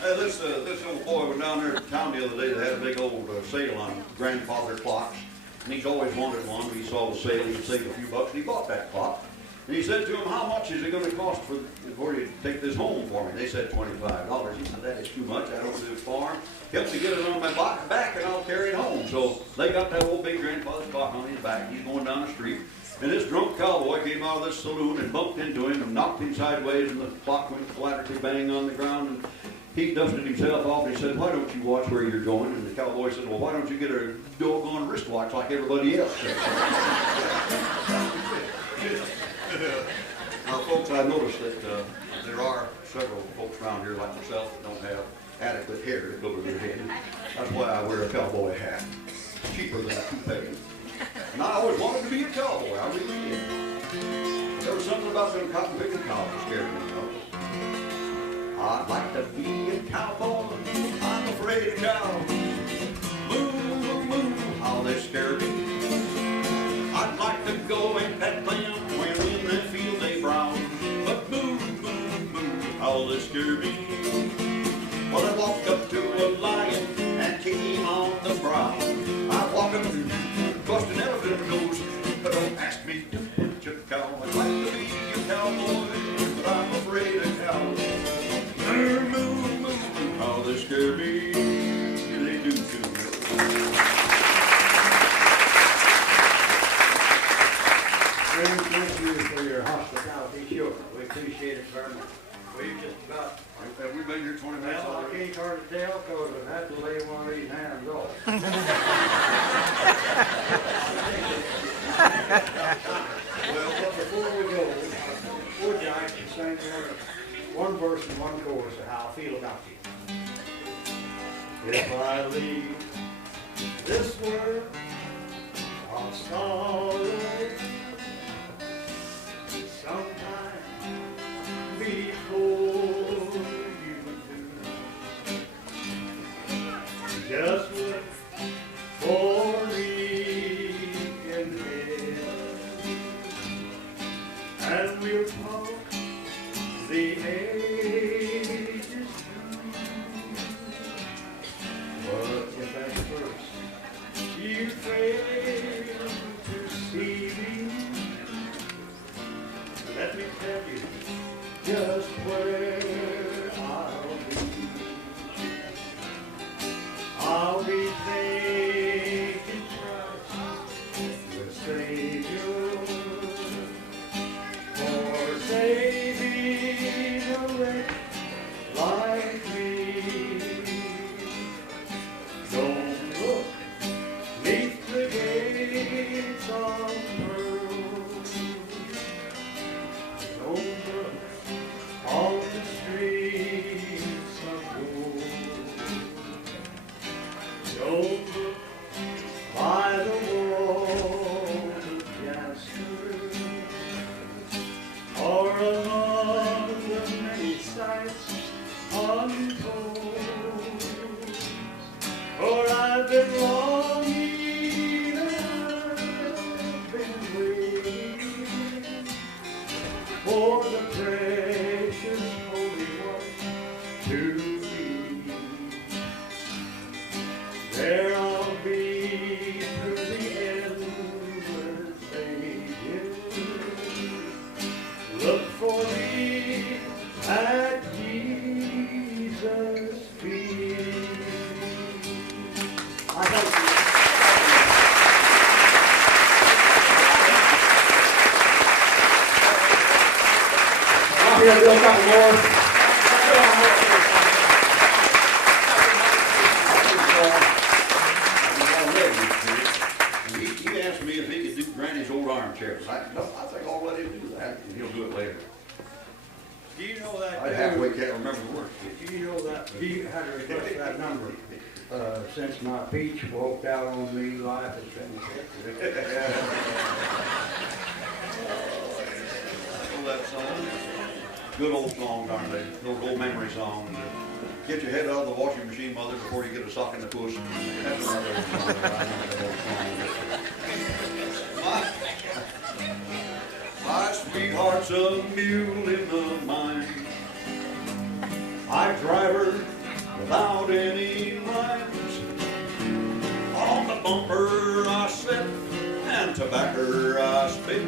Hey, this little boy was down there in town the other day. They had a big old sale on grandfather clocks. And he's always wanted one. When he saw the sale, he could save a few bucks, and he bought that clock. And he said to him, "How much is it going to cost for you to take this home for me?" They said $25. He said, "That is too much. I don't live far. Help me get it on my back, and I'll carry it home." So they got that old big grandfather's clock on his back. He's going down the street. And this drunk cowboy came out of this saloon and bumped into him and knocked him sideways, and the clock went flatterly bang on the ground. And he dusted himself off, and he said, "Why don't you watch where you're going?" And the cowboy said, "Well, why don't you get a doggone wristwatch like everybody else?" Now, folks, I've noticed that there are several folks around here like myself that don't have adequate hair to go to their head. That's why I wear a cowboy hat. It's cheaper than a toupee. And I always wanted to be a cowboy. I really did. There was something about them cotton picking cows that scared me, you know. I'd like to be a cowboy. I'm afraid of cows. Moo, moo, moo, how they scare me. I'd like to go and pet them when in that field they brown. But moo, moo, moo, how they scare me. Well, I walk up to a lion and kick him on the brow. I walk up to bust an elephant nose, but don't ask me to punch a cow. I'd like to be a cowboy, but I'm afraid of cows. Moo, moo, moo, how they scare me. They do too. Friends, thank you for your hospitality. Sure, we appreciate it very much. We've just about, Have we been here 20 minutes well, I already? can't hardly tell because I've had to lay one of these hands off. Well, but before we go, would you like to sing one verse and one chorus of how I feel about you? If I leave this world of sorrow, sometime before you do, just look for me in heaven, and we'll talk the ages through. But if at first you fail to see me, let me tell you just where I'll be. I'll be thanking Christ, the Savior, for saving a wretch like me. Don't look neath the gates of pearl. Don't look on the streets of gold. Don't look by the walls of jasper, or among the many sights untold. For I've been longing and I've been waiting for the precious Holy One to be. There I'll be through the endless day, gonna do a couple more. He asked me if he could do Granny's old armchair. I think I'll let him do that, and he'll do it later. Do you know that? I halfway can't remember the words. Do you know that? Do you had to request that number? Since my peach walked out on me, life has been shit. Know that song? Good old song, aren't they? Those old memory songs. Get your head out of the washing machine, mother, before you get a sock in the push. That's another old song. I know that old song. My sweetheart's a mule in the mine. I drive her without any rhymes. On the bumper I sit, and tobacco I spit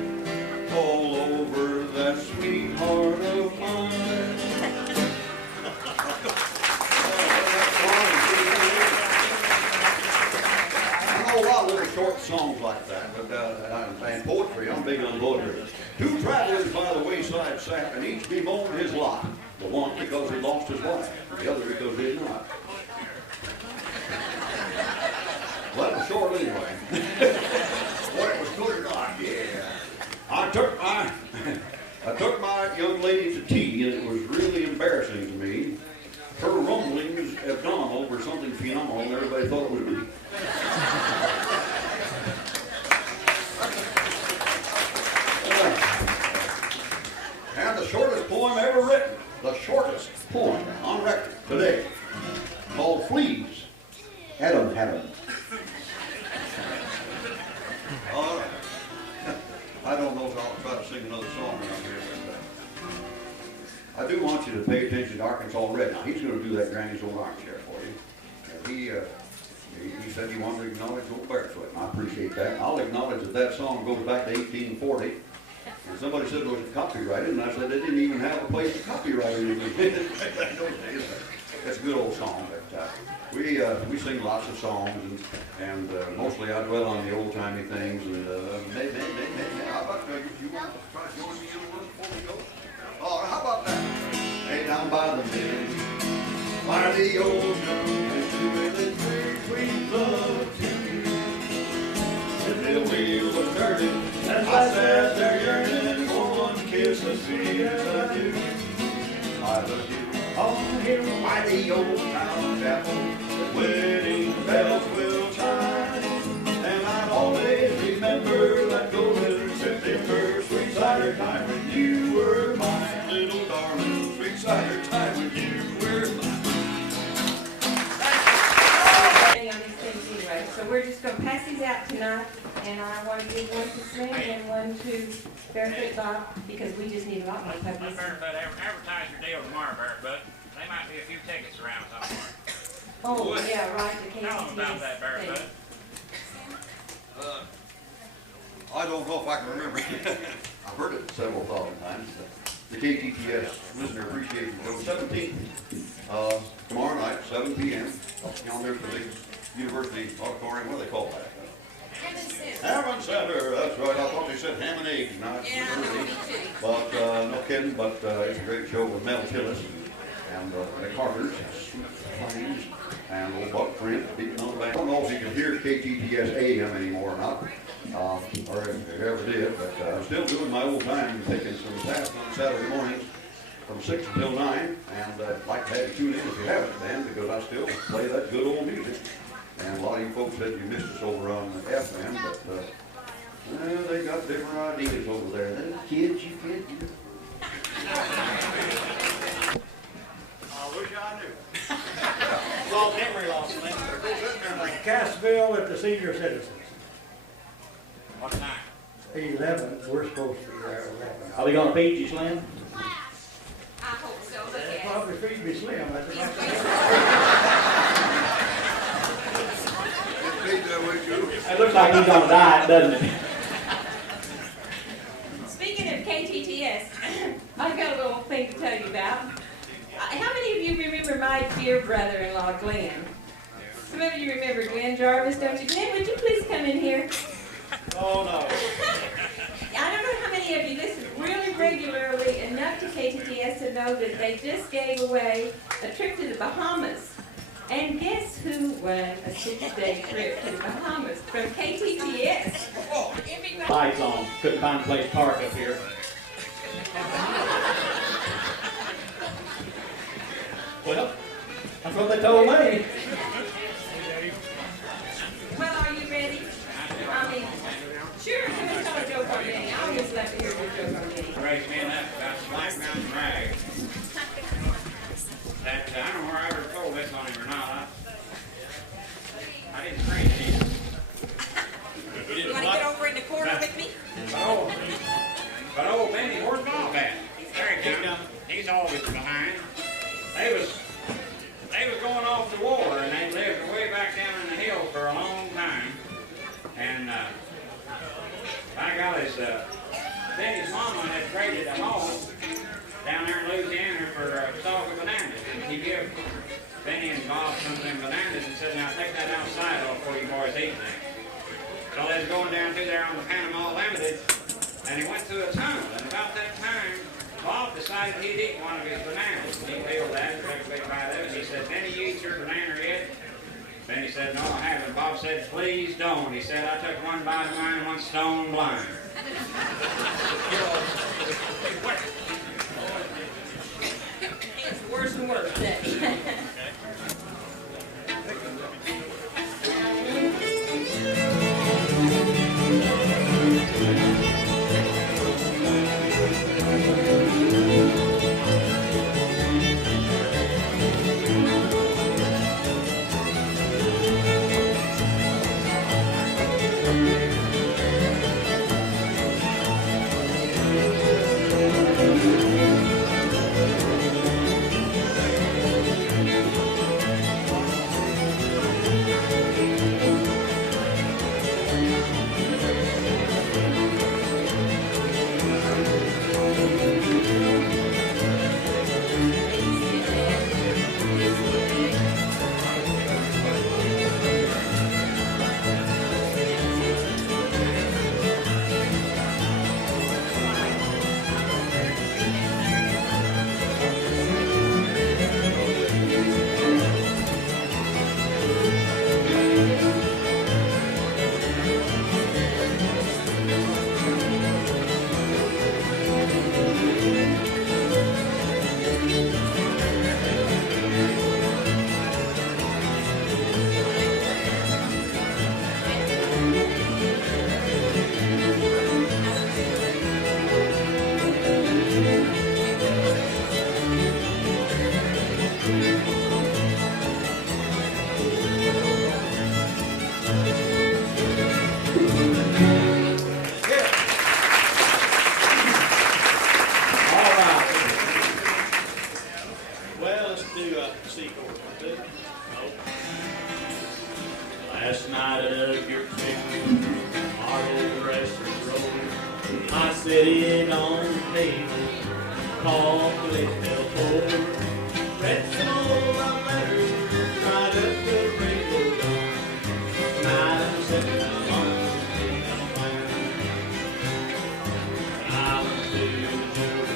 all over that sweetheart of mine. I know a lot of little short songs like that, but and poetry, I'm big on poetry. Two travelers by the wayside sat, and each bemoaned his lot. The one because he lost his wife, the other because he did not. Well, that was short anyway. What, it was good or not? Yeah. I took my young lady to tea, and it was really embarrassing to me. Her rumblings abdominal were something phenomenal, and everybody thought it was me. And the shortest poem ever written, the shortest poem on record today, called Fleas. Adam had 'em. All right. I don't know if I'll try to sing another song around here, but I do want you to pay attention to Arkansas Red. Now, he's going to do that Granny's old armchair for you. He said he wanted to acknowledge old Barefoot, and I appreciate that. I'll acknowledge that that song goes back to 1840. And somebody said it was copyrighted, and I said they didn't even have a place to copyright anything. That's a good old song. But we sing lots of songs, and mostly I dwell on the old timey things. And how about if you want to try to join me in a little before we go? Oh, how about that? Hey, down by the mill, by the old drum, and doing sweet love to you. The mill wheel was turning, as I sat there yearning for one kiss as sweet as I do. I love you on here by the old town chapel. The wedding bells will chime, and I always remember that golden September sweet cider time when you were mine, little darling. Sweet cider time when you were mine. On these things anyway, so we're just going to pass these out tonight, and I want to give one to Slim and one to Barefoot Bob, because we just need a lot more puppies. Barefoot, advertise your deal tomorrow, Barefoot. There might be a few tickets around somewhere. Oh, yeah, right, the Tell them about that, KTTS Barefoot. thing. I don't know if I can remember. I've heard it several thousand times. The KTTS Listener Appreciation Show, 17th, tomorrow night, 7 p.m. Down there for the University Auditorium. What do they call that? Hammond Center. That's right. I thought they said ham and eggs, not University. But no kidding. But it's a great show with Mel Tillis and the Carters, Plains, and old Buck Trent beating on the back. I don't know if you can hear KTTS AM anymore or not, or if you ever did. But I'm still doing my old time, taking some tasks on Saturday mornings from 6 until 9, and I'd like to have you tune in if you haven't, then, because I still play that good old music. And a lot of you folks said you missed us over on FM, but well, they got different ideas over there. Them kids, you can't do. I wish I knew. Long memory loss, man. Cassville at the senior citizens. What time? 11, we're supposed to be there at 11. Are we gonna feed you, Slim? I hope so, look They at probably feed me slim, that's it. what It looks like he's on a diet, doesn't it? Speaking of KTTS, I've got a little thing to tell you about. How many of you remember my dear brother-in-law, Glenn? Some of you remember Glenn Jarvis, don't you? Glenn, would you please come in here? Oh, no. I don't know how many of you, this is really regularly enough to KTTS to know that they just gave away a trip to the Bahamas. And guess who won a 6-day trip to the Bahamas from KTTS? Lights on. Couldn't find a place to park up here. Well, that's what they told me. Well, are you ready? I mean, sure, come and tell a joke on Danny. I always love to hear your joke on Danny. Raised me up about Black Mountain Rag. That, I don't know where I ever told this on him or not. I didn't scream to you. You want to get over in the corner with me? But old Benny, where's Bob at? There he comes. He's always behind. They was going off to war, and they lived way back down in the hills for a long time. And by golly, Benny's mama had traded a home down there in Louisiana for a stalk of bananas. And he gave Benny and Bob some of them bananas and said, now take that outside off before you boys eat them. So they was going down through there on the Panama Limited, and he went through a tunnel. And about that time, Bob decided he'd eat one of his bananas. And he peeled that and took a big bite of it. And he said, Benny, you eat your banana yet? Benny said, no, I haven't. Bob said, please don't. He said, I took one bite of mine and went stone blind. It's worse and worse. That. Last night I dug your picture, marble dressers roll. I sit in on the table, called the little board. Read some old love letters, tried up the rainbow dawn. Tonight I'm sitting alone in the fire. I went to the jewel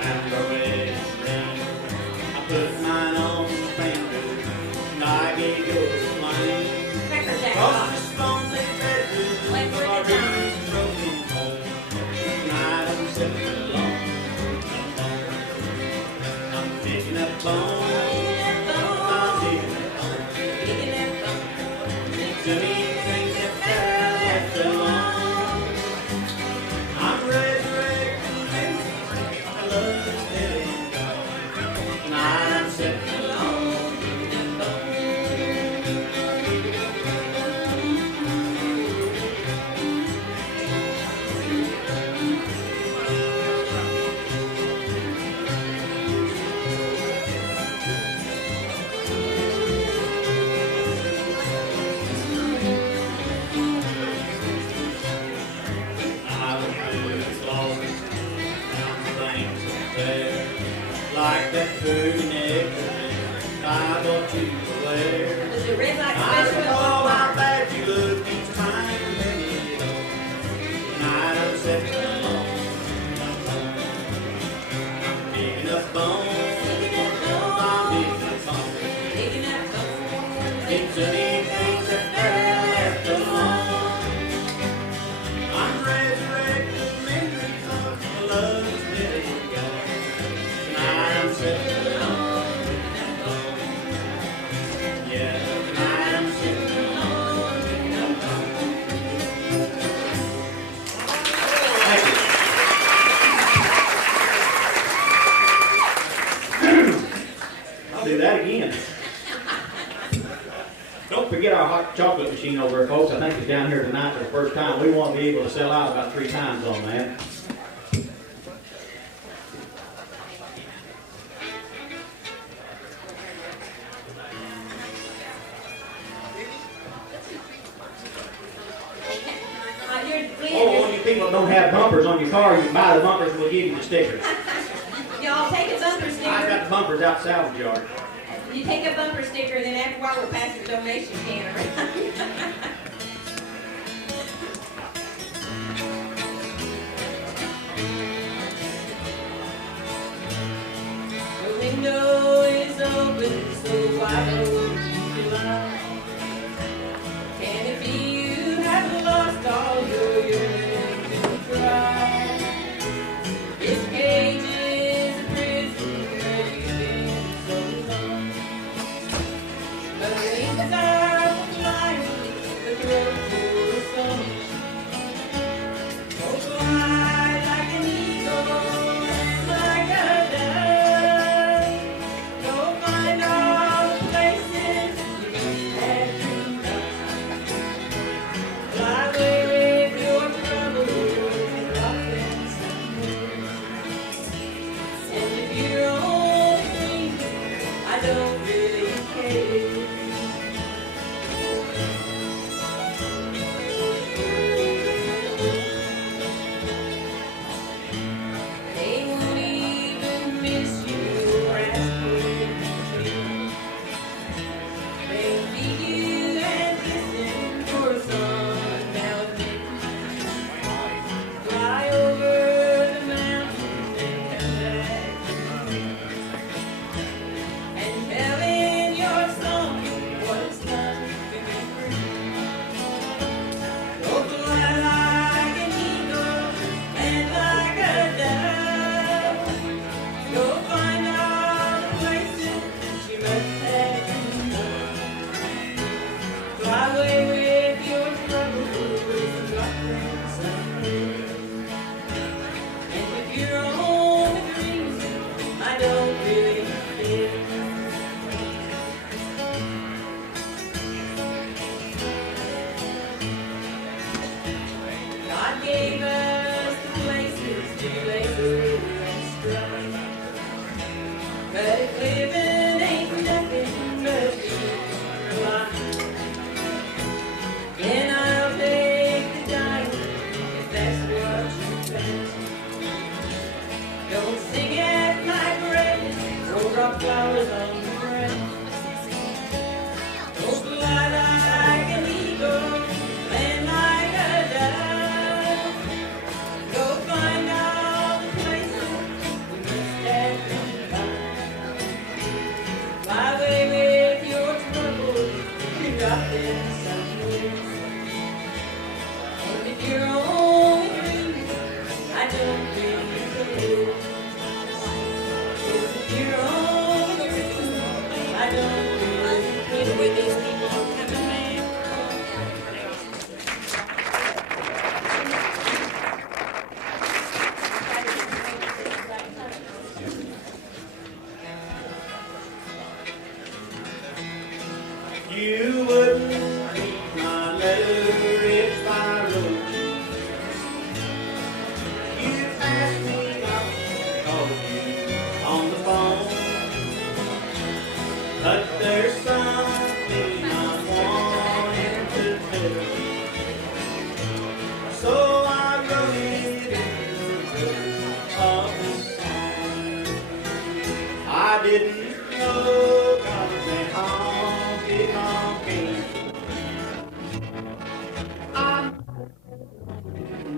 and the wedding ring. I put mine on the finger, and I gave yours mine. Across this lonely bedroom, our dreams broken home. Tonight I'm sitting alone. I'm picking up bones. I'm picking up bones. To me, think that fell left alone. I'm resurrecting. I love this living God. Tonight I'm sitting alone. Like that pretty necklace I bought you to wear. Does it red like I special? recall how bad you look each time you let me go. Tonight I'm sitting alone. It's anything that they're left alone. I'm resurrecting memories of the love that's dead and gone. Tonight I'm sitting alone and alone. Yeah, tonight I'm sitting alone and alone. Thank you. I'll do that again. Don't forget our hot chocolate machine over there, folks. I think it's down here tonight for the first time. We want to be able to sell out about 3 times on that. Oh, you people that don't have bumpers on your car, you can buy the bumpers, we'll give you the stickers. Y'all take a bumper I've sticker. got the bumpers out salvage yard. You take a bumper sticker, and then after a while we'll pass the donation can around. The window is open, so I hope you lie. Can it be you have lost all your yearning to try? This cage is a prison where you've been so long. The wings are flying, the throat for a song. Oh, fly like an eagle and like a dove. Go find all the places you must have dreamed of. Fly away with your troubles and lost them somewhere. And if you're only thinking, I don't really care. They won't even miss you or ask for you. They feed you and listen for a song now and then. Fly over the mountain and come back to me. And tell in your song what it's like to be free. Go fly like an eagle and like a dove. Go find all the places you must have dreamed of. Fly away with your troubles and drop them somewhere. And if you're only dreaming, I don't really care. God gave us the places to labor and strive. But if living ain't nothing but being alive, then I'll take the dying if that's what you think. Don't sing at my grave or drop flowers on the ground. Don't fly like an eagle and like a dove. Go find all the places we must have been found. Fly away with your troubles and drop them somewhere. And if you're only dreaming, I don't really care. If you're only dreaming, I don't really care. With these people coming man. You wouldn't read my letter if I wrote you. You asked me out to call you on the phone. But there's something I'm wanting to tell you. So I wrote it in the of the song. I didn't know God may honky honky. I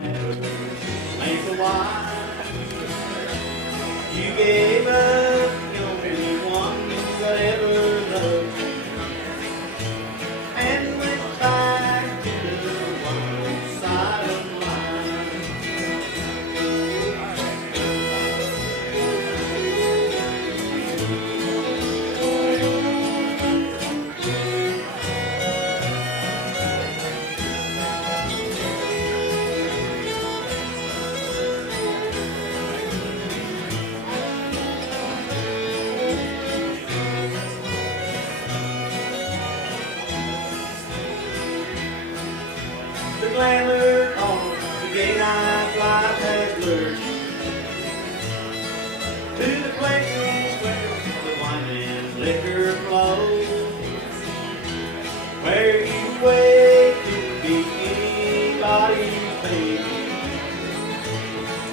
never think why you gave up the only one that ever loved you. glamour on the gay night life has lured you to the place where the wine and liquor flows, where you wait to be anybody's baby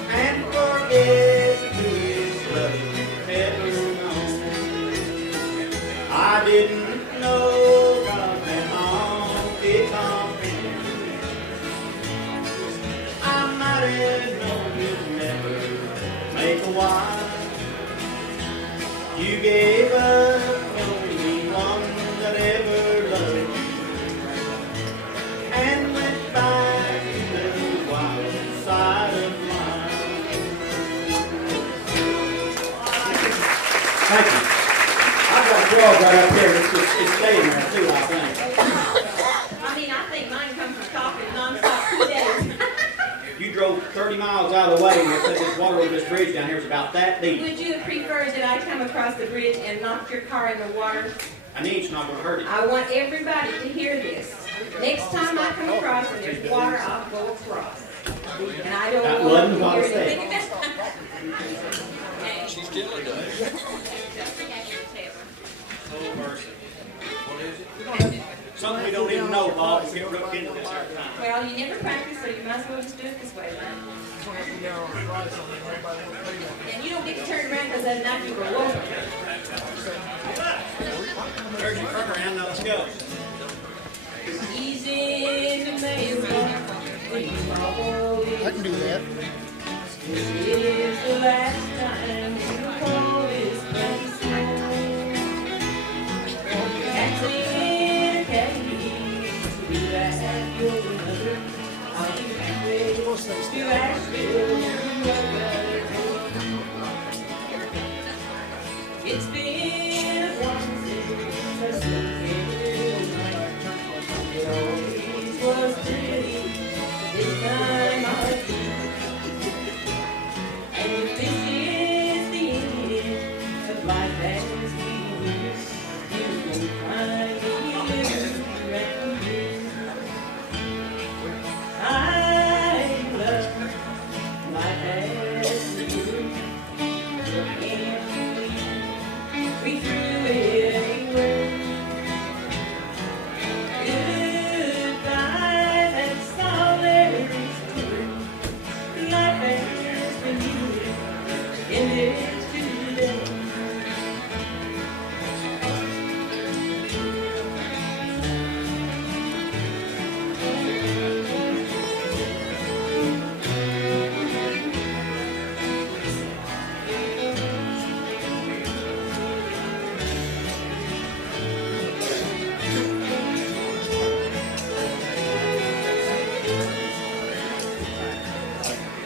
and forget who is love you've ever known. I didn't know God had honky tonk. I might have known you'd never make a wife. You gave up the only one that ever loved you and went back to the wild side of life. Thank you. I've got 12 right up here. It's staying there too, I think. I mean, I think mine comes from talking nonstop 2 days. You drove 30 miles out of the way and you said this water over this bridge down here is about that deep. Would you have preferred that I come across the bridge and knock your car in the water? An inch not going to hurt it. I want everybody to hear this. Next time I come across and there's water, I'll go across. And I don't That want wasn't to what I hear said. anything. She's still a dud. Oh, mercy. Something we don't even know, Bob. We get roped into this every time. Well, you never practice, so you might as well just do it this way, then. And you don't get to turn around because that night you go over. There's your turnaround. Now let's go. Easy to make I can do that. It is the last time you call this place home. That's in case we ask your mother. I'll be happy to ask you it's been a while since I slept night. It always was pretty this time I do. And if this is the end of life as we know, you won't find me around here. I love life as we do. We threw it anywhere. Goodbye, that's all there is to it. Life has been good, and it's today.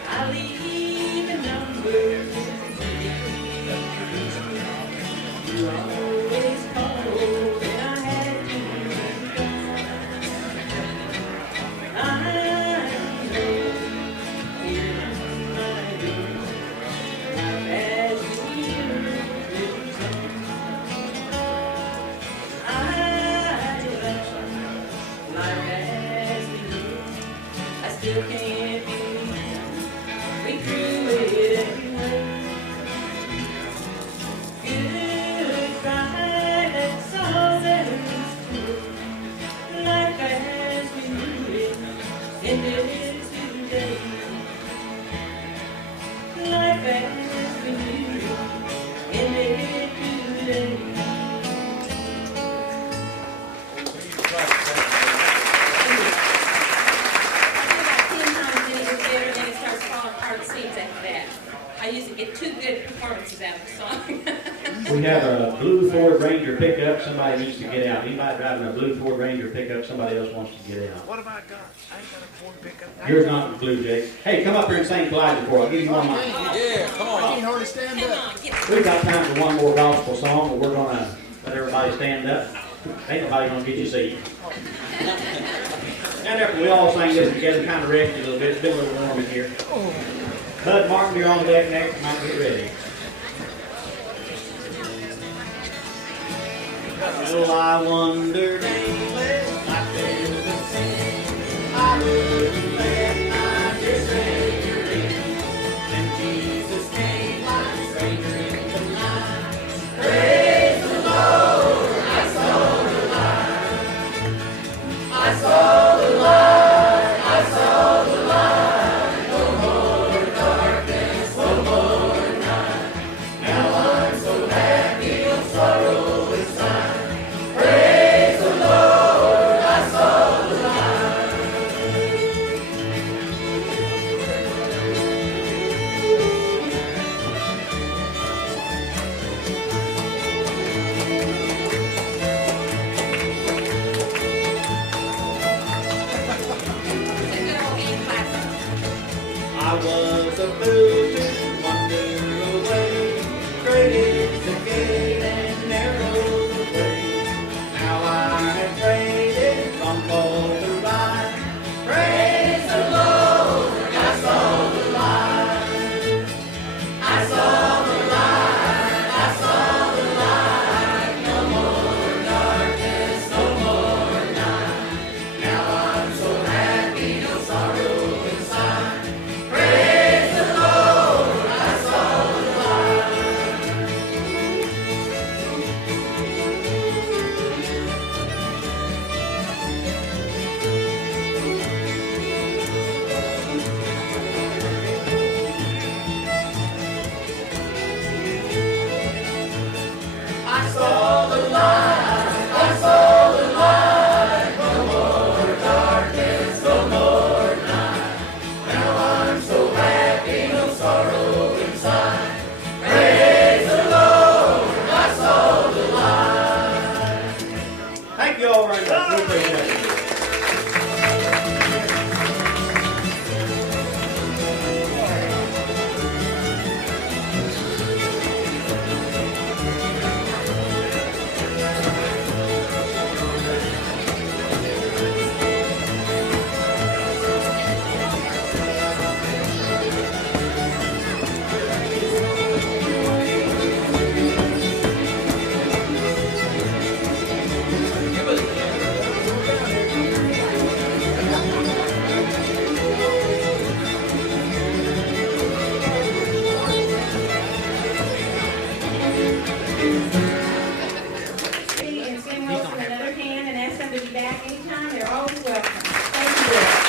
I leave a number. You always called when I had to. I know here in my room, life as we knew it. I love life as we knew. I still can't believe we threw it anyway. Goodbye, that's all there is to it. Life as we knew it ended today. Life as we knew it ended today. I usually get 2 good performances out of the song. We have a blue Ford Ranger pickup. Somebody needs to get out. Anybody driving a blue Ford Ranger pickup, somebody else wants to get out. What have I got? I ain't got a Ford pickup. Yours not blue, Jake. Hey, come up here and sing Clyde before. I'll give you one mine. Yeah, come I on. can't hardly stand Come up. on, get We've got time for one more gospel song, but we're going to let everybody stand up. Ain't nobody going to get you a seat. And after we all sang this together, kind of rested a little bit. It's been a little warm in here. Bud Martin, you're on deck next. Might get ready. Well, I wondered, I feel the same. I would Thank you all very much. We appreciate it. And send Wilson another hand and ask them to be back anytime. They're always welcome. Thank you.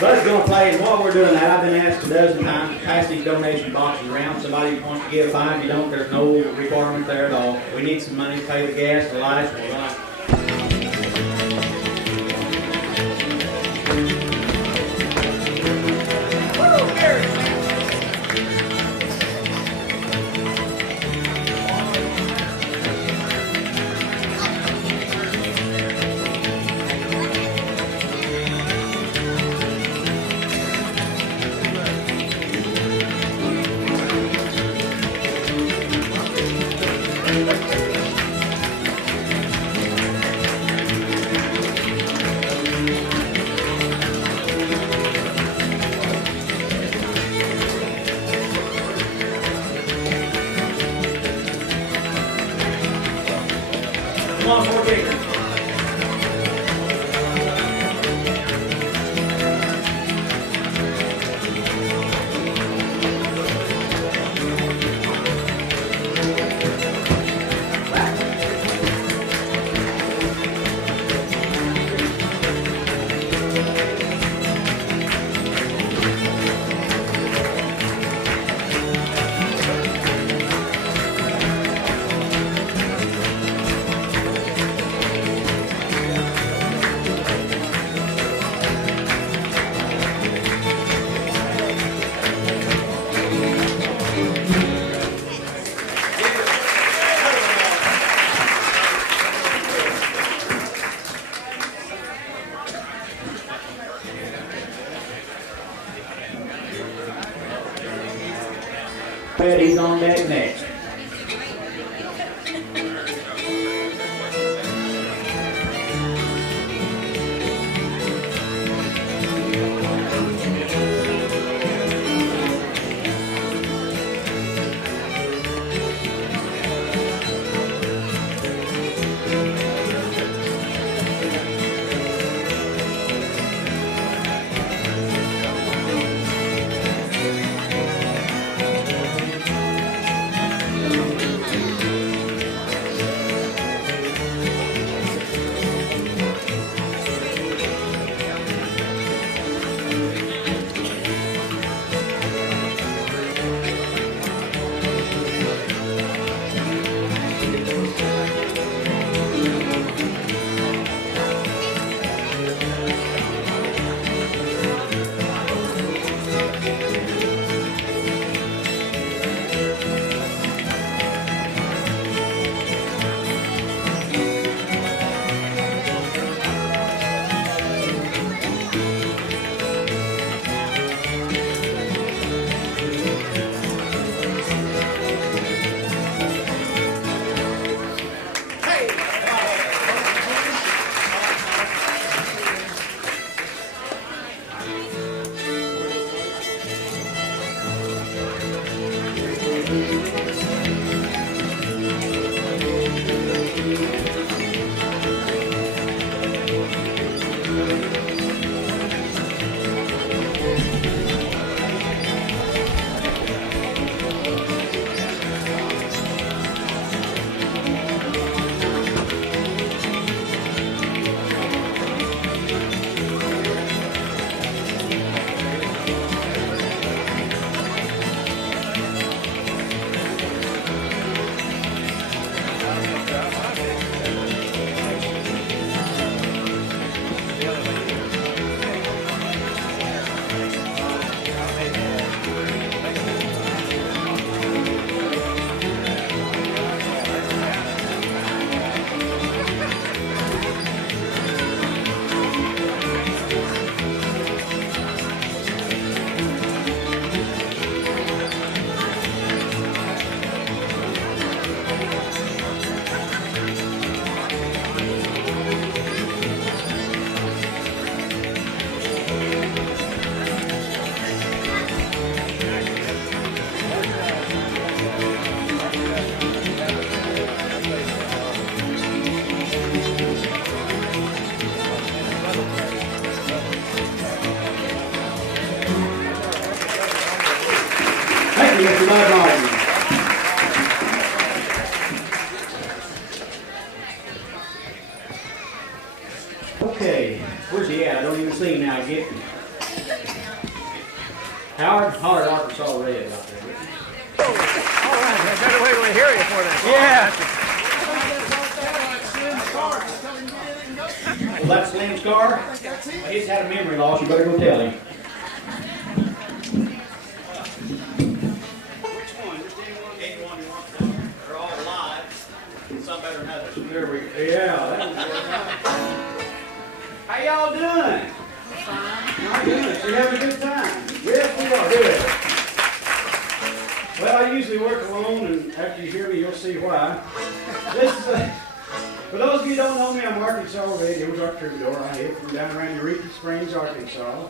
Bud's gonna play, and while we're doing that, I've been asked a dozen times to pass these donation boxes around. Somebody wants to give $5, if you don't, there's no requirement there at all. We need some money to pay the gas, the lights, we're gonna. Come on, more bigger. He's on deck next. Thank you, Mr. Bud Martin. Okay, where's he at? I don't even see him now. Get him. Howard, Arkansas Red out there. All right, I better wait till we hear you for that. Yeah. Well, that's Slim's car. Well, he's had a memory loss. You better go tell him. Which one? Just anyone you want to. They're all live. Some better than others. There we go. Yeah, that was how y'all doing? Fine. My goodness, we having a good time. Yes, we are. Good. Well, I usually work alone, and after you hear me, you'll see why. This is for those of you who don't know me, I'm Arkansas Radio, Ozarks troubadour. I hail from down around Eureka Springs, Arkansas.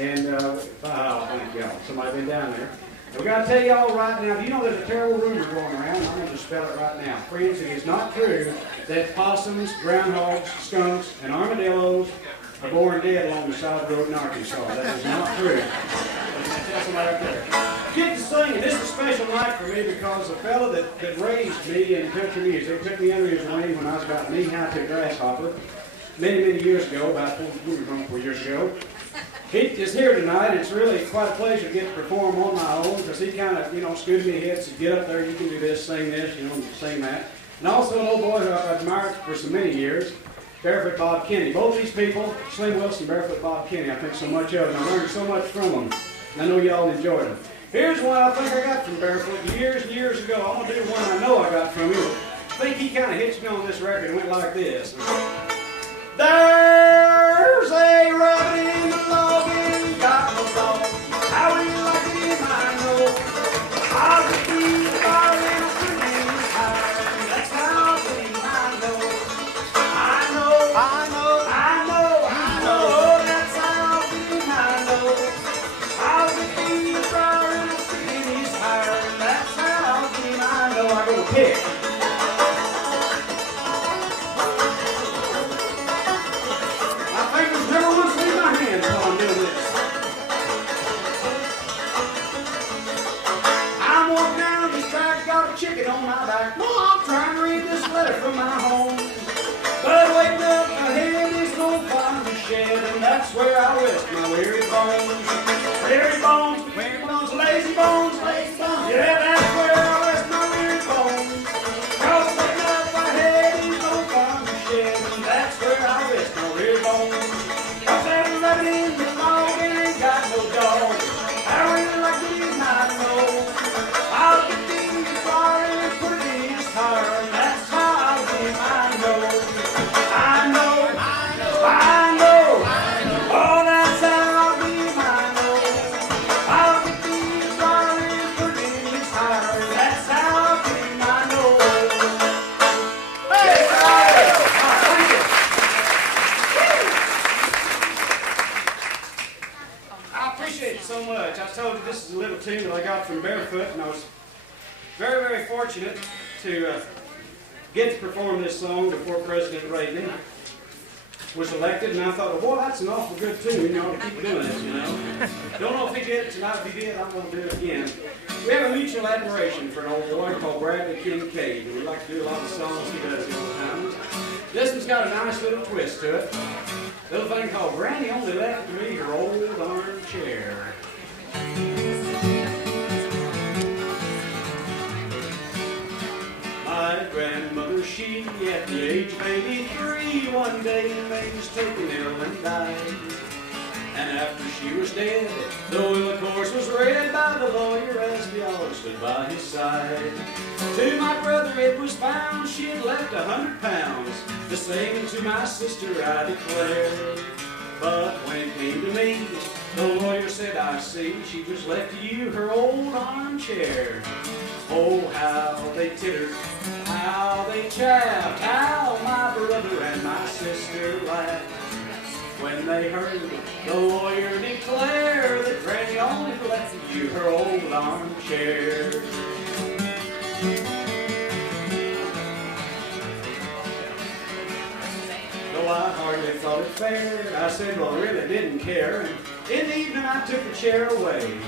And, oh, thank y'all. Somebody been down there. And we got to tell y'all right now, do you know there's a terrible rumor going around? I'm going to spell it right now. Friends, it is not true that possums, groundhogs, skunks, and armadillos are born dead along the side of the road in Arkansas. That is not true. Tell somebody up there. Get to singing. This is a special night for me because the fellow that raised me in country music took me under his wing when I was about knee-high to a grasshopper many, many years ago, about 4 years ago. He is here tonight. It's really quite a pleasure to get to perform on my own because he kind of, scooted me ahead, said, get up there, you can do this, sing this, sing that. And also an old boy who I've admired for so many years, Barefoot Bob Kenny. Both these people, Slim Wilson, Barefoot Bob Kenny, I think so much of them. I learned so much from them. And I know y'all enjoyed them. Here's one I think I got from Barefoot years and years ago. I'm going to do one I know I got from him. I think he kind of hits me on this record and went like this. There's a rabbit in the log and got no dog. How will you like him? I know. I'll just be the fire and I'll put him in his fire. That's how clean I know. I know. That's how clean I know. I'll just be the fire and I'll put him in his fire. That's how clean I know. I go to pick. Chicken on my back. No, I'm trying to read this letter from my home. But waking up my head is no fun to shed, and that's where I rest my weary bones. Weary bones, lazy bones, lazy bones. Yeah, that's where I rest my weary bones. Cause waking up my head is no fun to shed, and that's where I rest my weary bones. Cause that rabbit in the log ain't got no dog. I really like it in my nose. I'll get that's how I know. Oh, that's how I know. I'll get these fire and put it in his fire. That's how I know. Hey, thank you. I appreciate it so much. I told you this is a little tune that I got from Barefoot, and I was very, very fortunate to get to perform this song before President Reagan was elected, and I thought, well, boy, that's an awful good tune, to keep doing this, Don't know if he did it tonight. If he did, I'm going to do it again. We have a mutual admiration for an old boy called Bradley Kincaid, and we like to do a lot of songs he does all the time. This one's got a nice little twist to it. A little thing called Granny Only Left Me Her Old Armchair. My grandmother, she at the age of 83, one day made a mistake and ill and died. And after she was dead, the will of course was read by the lawyer as we all stood by his side. To my brother it was found she had left 100 pounds, the same to my sister I declare. But when it came to me, the lawyer said, I see, she just left you her old armchair. Oh, how they tittered, how they chaffed, how my brother and my sister laughed when they heard the lawyer declare that Granny only left you her old armchair. Though I hardly thought it fair, I said, well, I really didn't care. And in the evening, I took the chair away.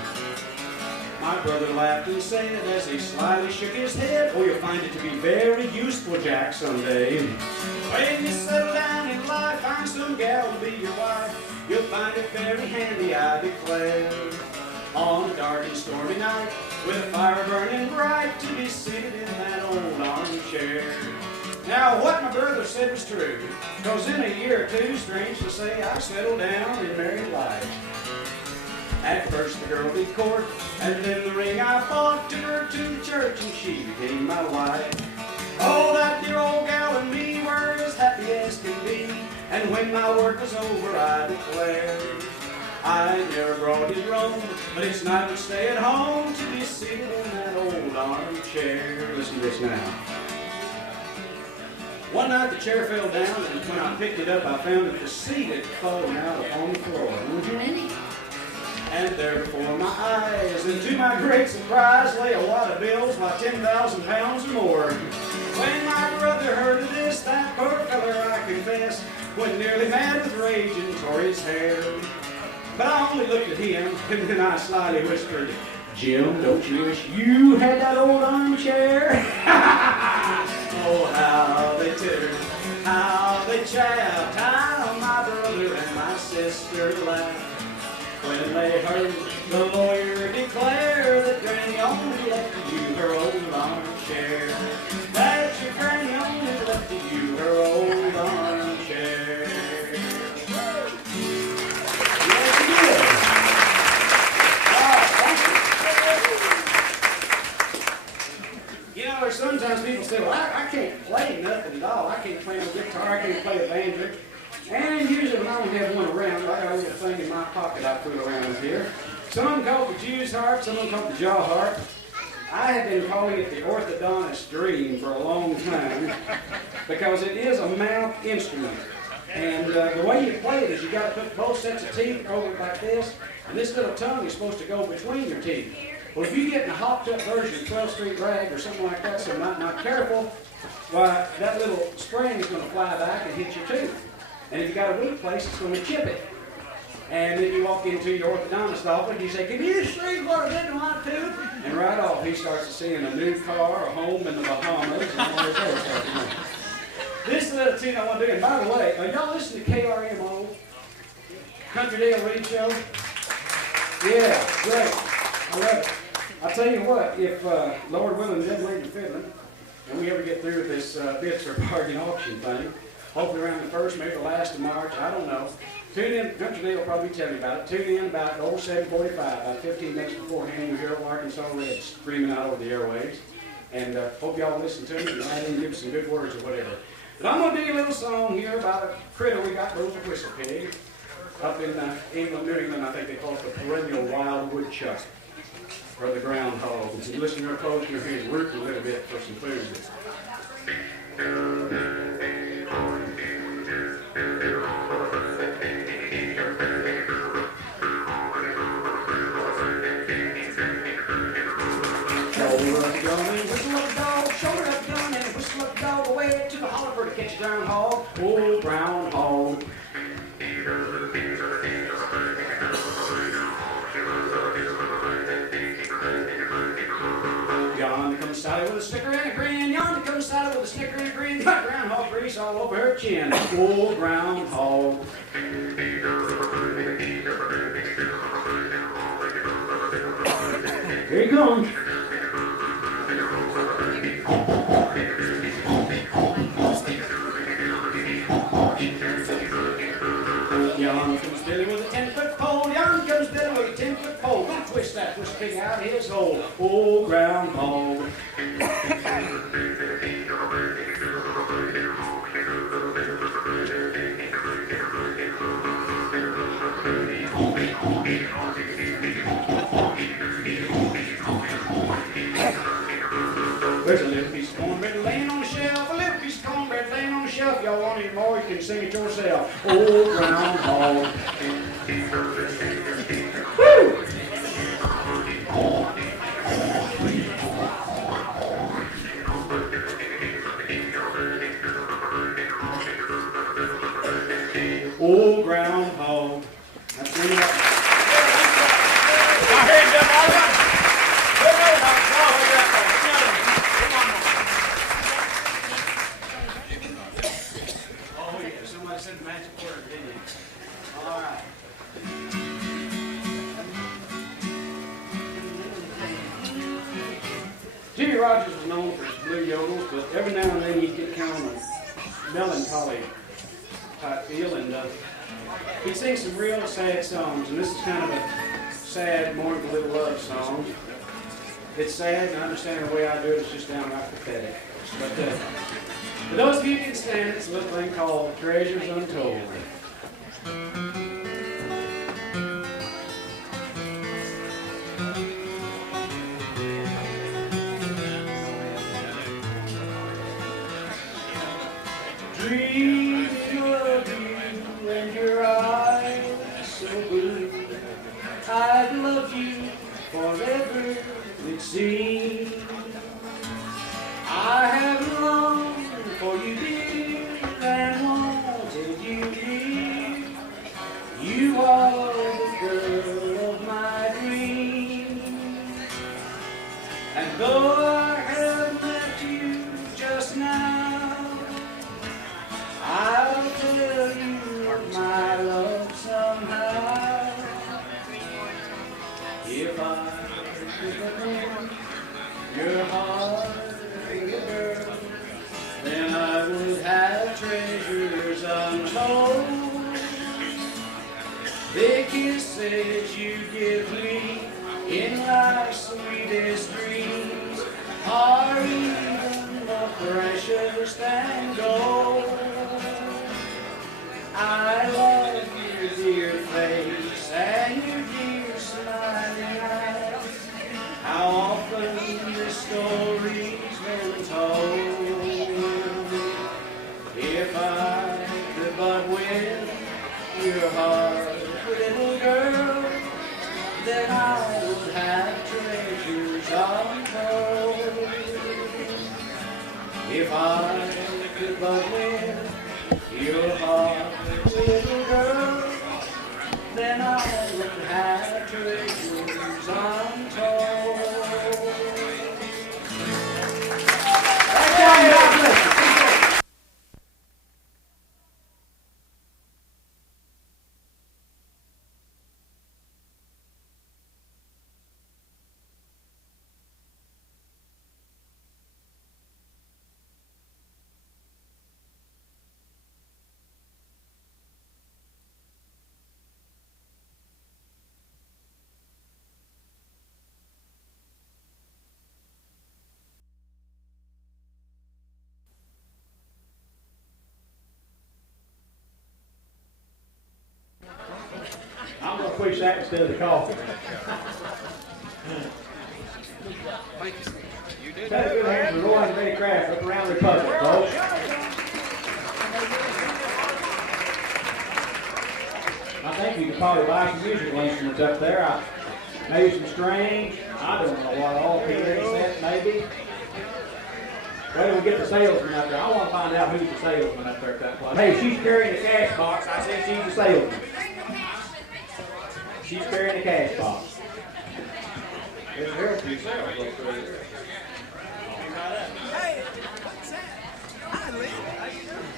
My My brother laughed and said as he slyly shook his head, oh, you'll find it to be very useful, Jack, someday. When you settle down in life, find some gal to be your wife, you'll find it very handy, I declare. On a dark and stormy night, with a fire burning bright, to be seated in that old armchair. Now, what my brother said was true, 'cause in a year or two, strange to say, I settled down in married life. At first the girl did court, and then the ring I bought, took her to the church, and she became my wife. Oh, that dear old gal and me were as happy as can be, and when my work was over, I declared, I never brought it wrong, but it's nice to stay at home, to be seated in that old armchair. Listen to this now. One night the chair fell down, and when I picked it up, I found that the seat had fallen out upon the floor. And there before my eyes, and to my great surprise, lay a wad of bills by 10,000 pounds or more. When my brother heard of this, that poor feller, I confess, went nearly mad with rage and tore his hair. But I only looked at him, and then I slyly whispered, Jim, don't you wish you had that old armchair? Oh, how they tittered, how they chaffed, how my brother and my sister laughed. When they heard the lawyer declare that Granny only left you her old armchair. That your Granny only left you her old armchair. Yes, she did. Thank you. You know, there's sometimes people say, well, I can't play nothing at all. I can't play no guitar, I can't play a banjo. And usually when I don't have one around, I got a little thing in my pocket I put around here. Some call it the Jew's harp, some call it the jaw harp. I have been calling it the orthodontist dream for a long time because it is a mouth instrument. And the way you play it is you got to put both sets of teeth over it like this, and this little tongue is supposed to go between your teeth. Well, if you get in a hopped up version of 12th Street Rag or something like that, so not careful, why that little spring is going to fly back and hit your tooth. And if you got a weak place, it's going to chip it. And then you walk into your orthodontist office and you say, can you see what I did to my tooth? And right off, he starts to seeing a new car, a home in the Bahamas, and all this other stuff. This little tune I want to do, and by the way, are y'all listening to KRMO? Country Day Radio Show? Yeah, great. I love it. I'll tell you what, if Lord willing, Dead Lady Fiddling, and we ever get through with this bids for bargain auction thing, hopefully around the 1st, maybe the last of March, I don't know. Tune in, Country Day will probably tell you about it. Tune in about 7:45, about 15 minutes beforehand, you hear old Arkansas Red screaming out over the airwaves. And hope y'all listen to me and I didn't give some good words or whatever. But I'm going to do you a little song here about a critter we got, those whistle pig. Up in England, New England, I think they call it the perennial wild woodchuck, or the groundhog. And so you listen real close, you're hearing root a little bit for some food. Shoulder up the gun and whistle up the dog, shoulder up the gun and whistle up the dog, away to the holler for to catch a groundhog, old groundhog. Yonder comes Sally with a snicker and a grin, yonder comes Sally with a snicker and a grin, got groundhog grease all over her chin, old groundhog. Here he comes. Yonder comes Billy with a 10-foot pole, yonder comes Billy with a 10-foot pole, gonna twist that twist pig out of his hole, old groundhog. There's a little piece of cornbread laying on the shelf, a little piece of cornbread laying on the shelf. Y'all want any more, you can sing it yourself. Old groundhog. Woo! Old groundhog. That's the end of Jimmy Rogers was known for his blue yodels, but every now and then he'd get kind of a melancholy type feel, and he'd sing some real sad songs, and this is kind of a sad, mournful little love song. It's sad, and I understand the way I do it, it's just downright pathetic. But for those of you who can stand it, it's a little thing called Treasures Untold. Dreaming of you and your eyes so blue, I'd love you forever, it seems. I have longed for you, dear, and wanted you near. You are the girl of my dreams. And though I have met you just now, I'll tell you my love somehow. If I could win your heart, girl, then I would have treasures untold. The kisses you give me in life's sweetest dreams are even more precious than gold. I love your dear face and your dear smiling eyes. How often the story's been told. If I could but win your heart, little girl, then I would have treasures untold. If I could but win your heart, little girl, then I would have treasures untold. God bless you. I'm going to push that instead of the coffee. Got a good hand for Roy and Betty Kraft up around the Republic, folks. I think you could probably buy some musical instruments up there. Maybe some strings. I don't know what all. Piano set, maybe. Wait till we get the salesman up there. I want to find out who's the salesman up there at that place. Hey, she's carrying the cash box. I said she's the salesman. She's carrying the cash box. It's help yourself up there. Hey, Sam. Hi, Lee. How you doing?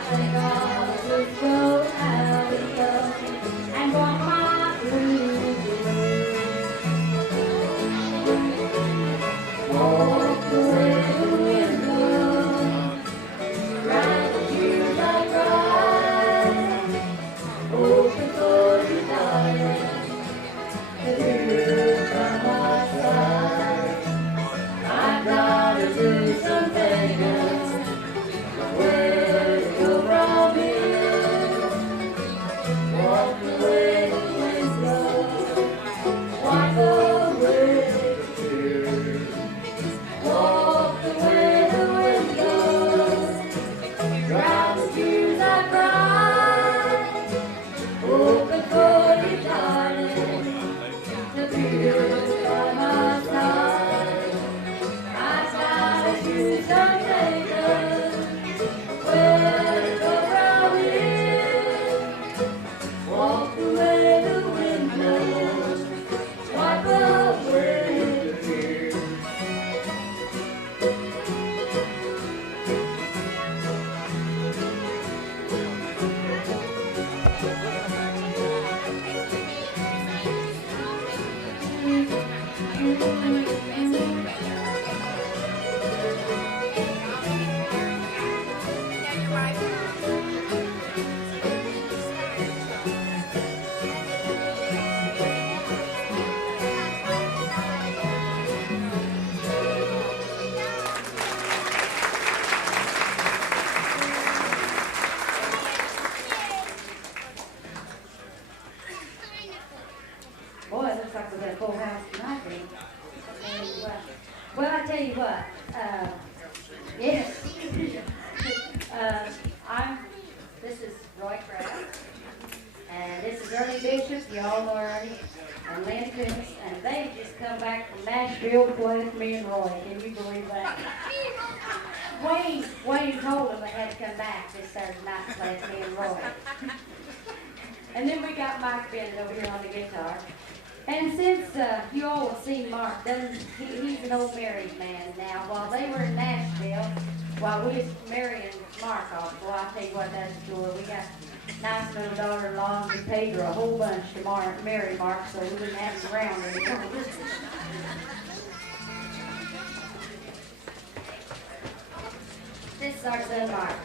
think I'll just go out and walk my blues away. Walk away the window, cry the tears I cry, open for you, darling, the tears from my side. I've gotta do some thinking, where to go from here. Walk away the window, wipe away the tears. Walk away the window, dry the tears I cry. Open for you, darling, the tears by my side. I've gotta do some thinking, where to go from here. Walk away the window, wipe away the tears. Boy, it looks like we've got a full house tonight, then. And, well, I tell you what, yes. This is Roy Kraft, and this is Ernie Bishop, y'all know Ernie, and Lynn Phillips, and they just come back from Nashville to play with me and Roy. Can you believe that? Wayne told them they had to come back this Saturday night to play with me and Roy. And then we got Mike Bennett over here on the guitar. And since you all have seen Mark, he's an old married man now. While they were in Nashville, while we was marrying Mark off, well, I'll tell you what, that's a story. We got a nice little daughter-in-law, and we paid her a whole bunch to marry Mark, so we wouldn't have him around anymore. This is our son, Mark.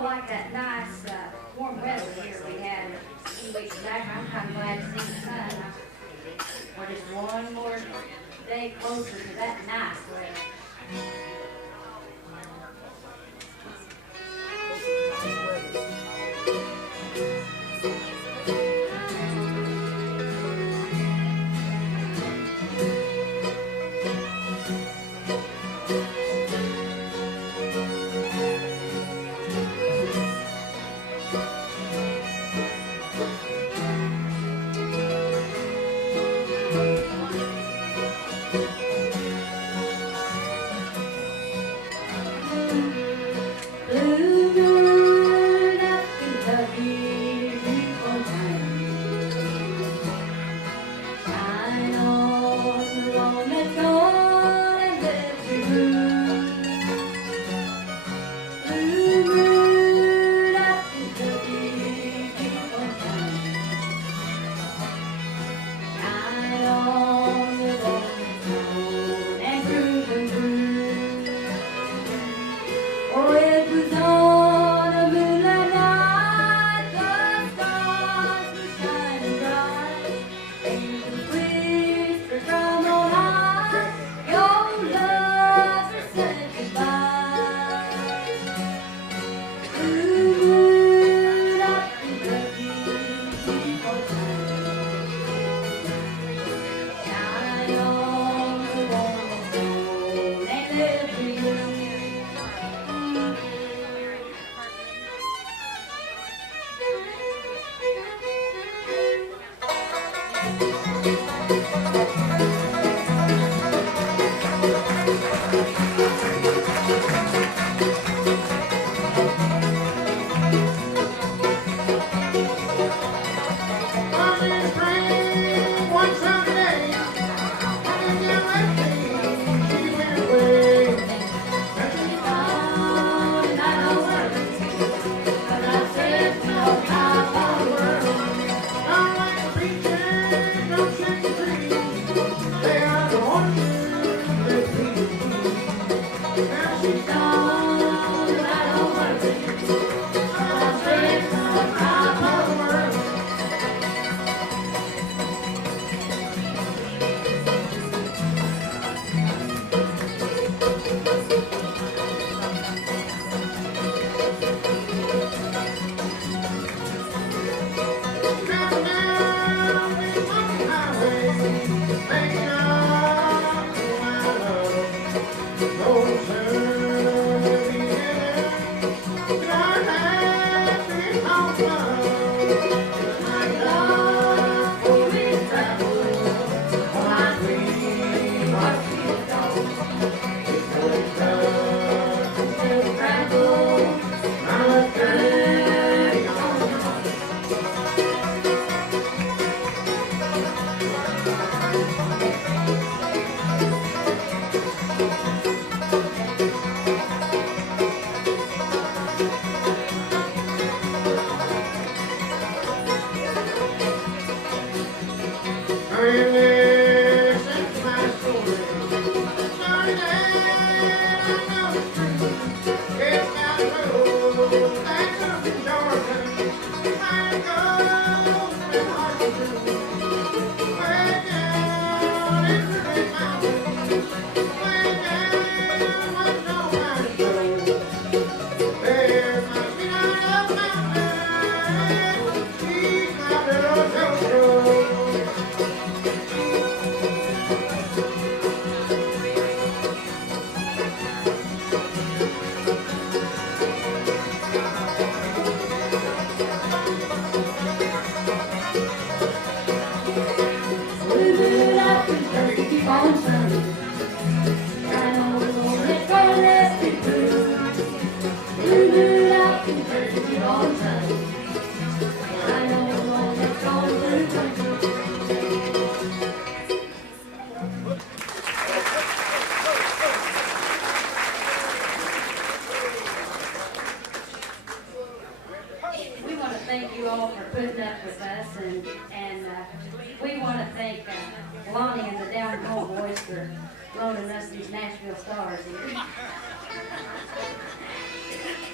all like that nice warm weather here we had a few weeks back. I'm kind of glad to see the sun. We're just one more day closer to that nice weather.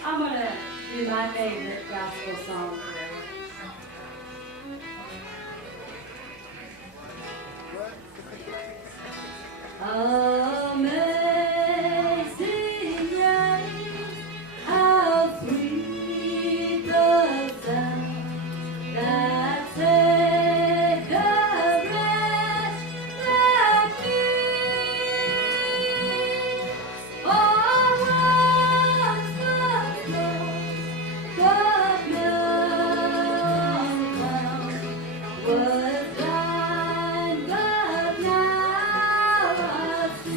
I'm going to do my favorite gospel song. Amazing grace, how sweet the sound that saved a wretch like me. Oh, once was lost, but now found. Was blind, but now I see.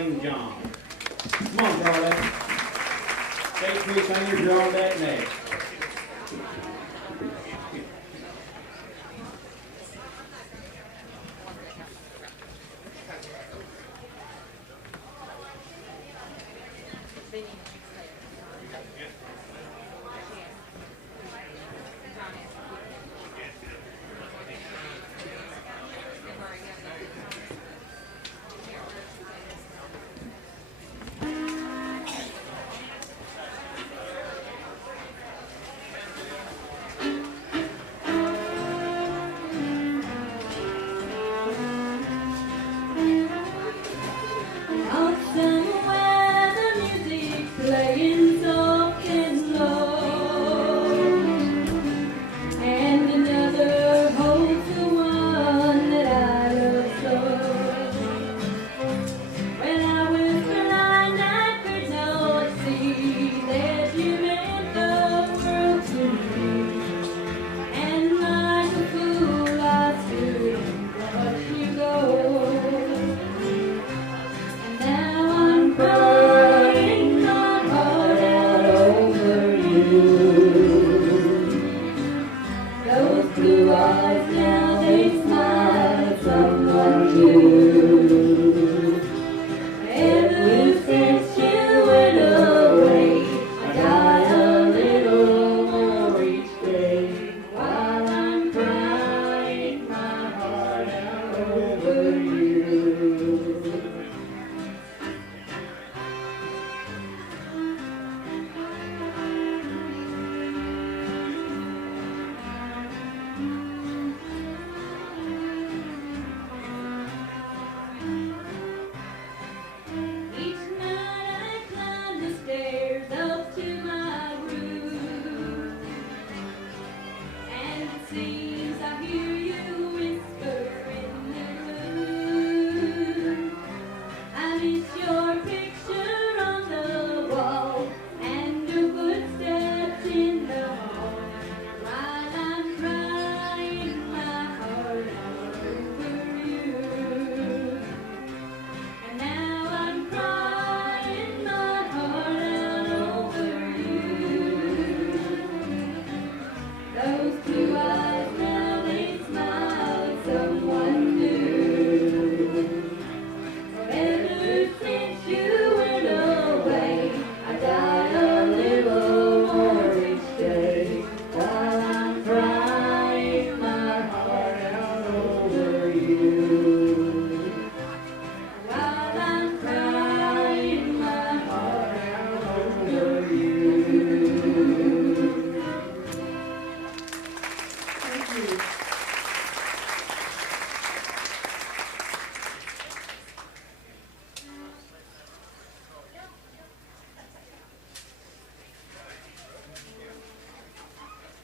St. John. Come on, Charlie. State three singers, you're on that next.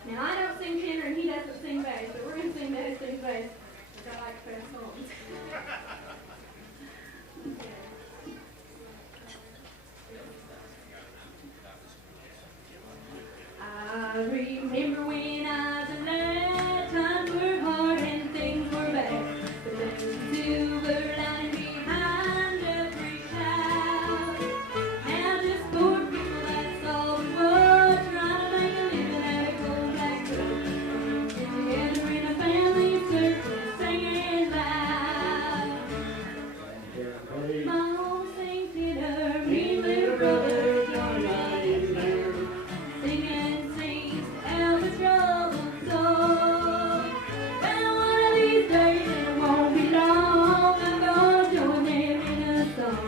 Now, I don't sing tenor and he doesn't sing bass, but we're going to sing that sing bass because I like fast songs. I remember when I was a lad, times were hard and things were bad, but there was a silver lining behind every cloud. Now just poor people, that's all we were, trying to make a living out of gold black gold. Together in a family circle, singing loud. My home sings dinner, me little brother, John, right in there. Singing, sings, Elvis troubled soul. Well, one of these days, it won't be long, I'm gonna join them in a song.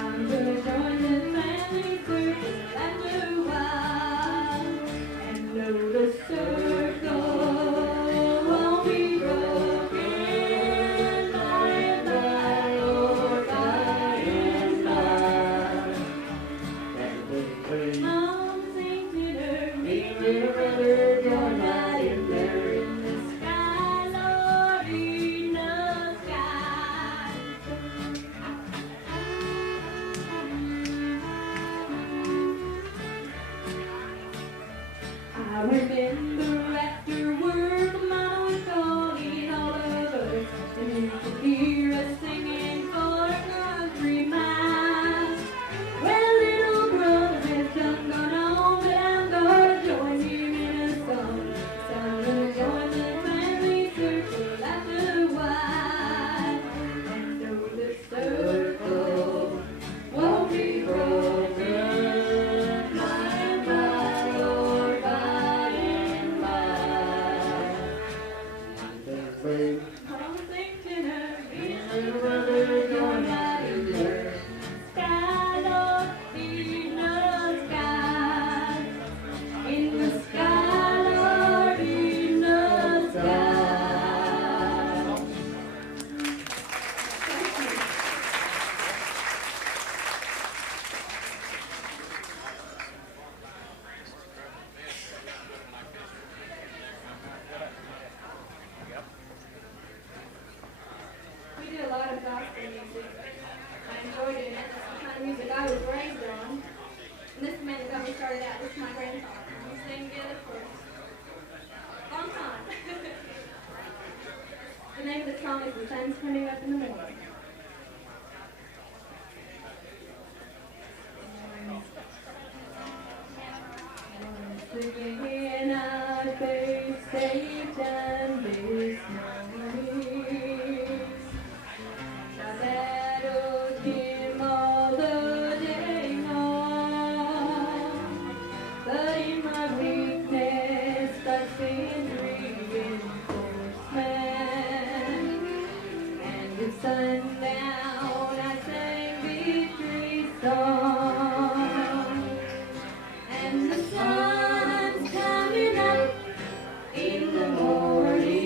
I'm gonna join the family circle after a while. And know the circle won't be broken by and by, or by and by. Mom sings dinner, me little brother, join right in there in the sky, Lord, in the sky. I remember afterward the mama was calling all of us, and you could hear us singing for a country mile. was raised on. And this man that got me started out, this is my grandfather. We sang together for a long time. The name of the song is The Sun's Coming Up in the Morning. Again, I face Satan this morning. I battled him all the day long, but in my weakness I seen reinforcement, and with sundown I sang victory song, and the sun's coming up in the morning.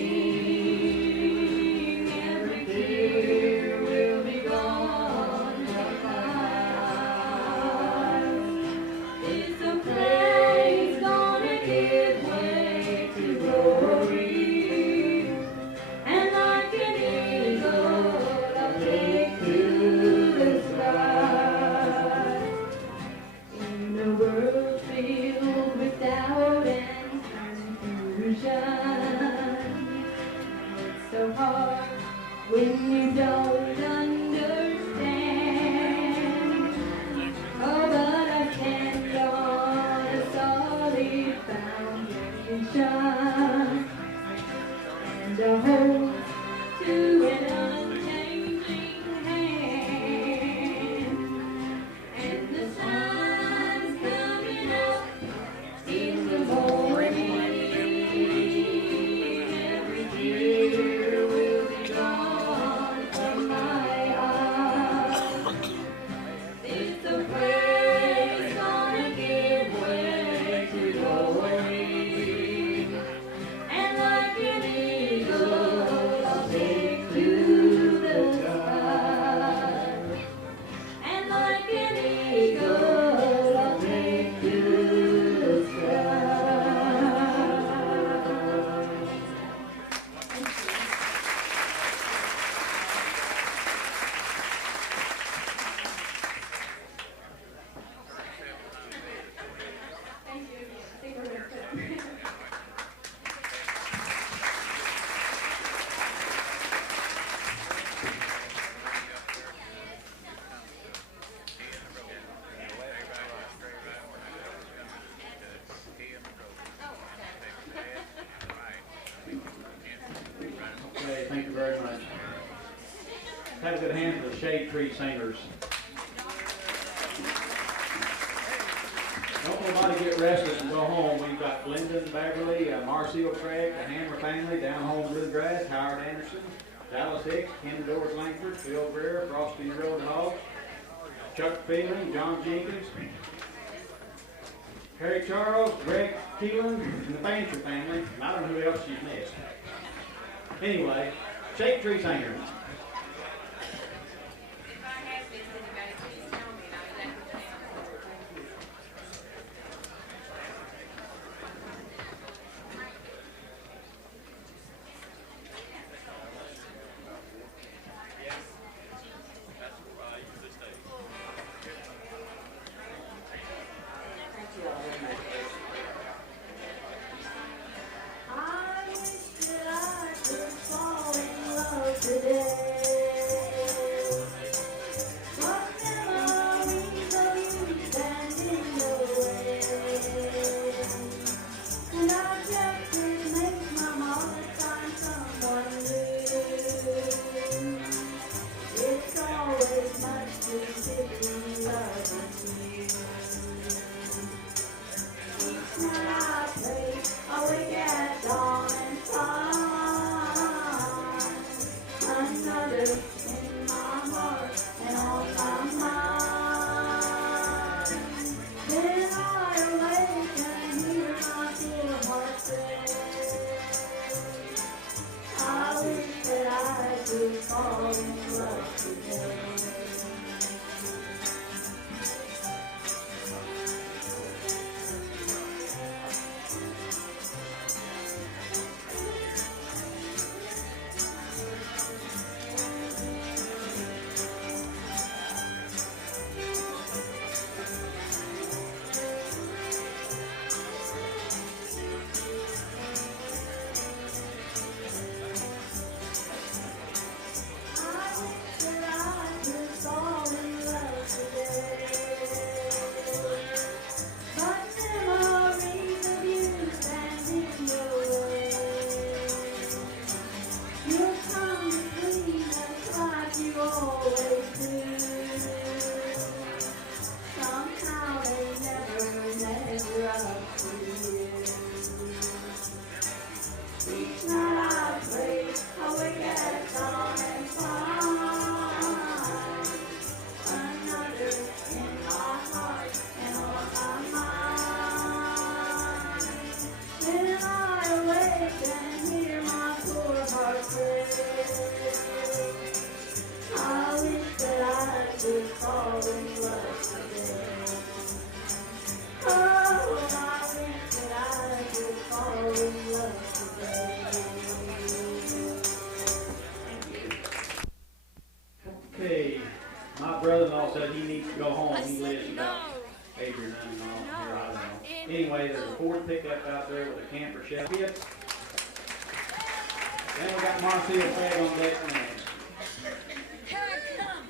Every tear will be gone from my eyes. It's a place gonna give way to glory, and like an eagle I'll take to the sky. In a world filled with doubt and confusion, it's so hard when you don't understand. Oh, but I stand on a solid foundation, and I hold to an unchanging hand. And the sun's coming up in the morning. Every tear will be gone from my eyes. It's a praise gonna give way to glory, and like an eagle I'll take to the sky, and like an eagle I'll take to the sky. Thank you. I think we're going to quit. Okay, thank you very much. Have a good hand for the Shade Tree Singers. Don't nobody get restless and go home. We've got Lyndon, Beverly, Marcio Craig, the Hammer family, down home Bluegrass, Howard Anderson, Dallas Hicks, Ken Doris Langford, Phil Greer, Frosty the Road Hog, Chuck Feeling, John Jenkins, Harry Charles, Greg Keelan, and the Fancher family. And I don't know who else she's missed. Anyway, Shade Tree Singers. I wish that I could fall in love today. What memories of you stand in the way? And I just could make my heart find someone new. It's always much too simply loving you. Each night I pray, I wake at dawn and find another in my heart and on my mind. Then I awake and hear my poor heart say, I wish that I could fall in love today. maybe none and all here, I don't know. Anyway, there's a Ford pickup out there with a camper shed. Then we got Marcia and Fred on deck now. Here I come.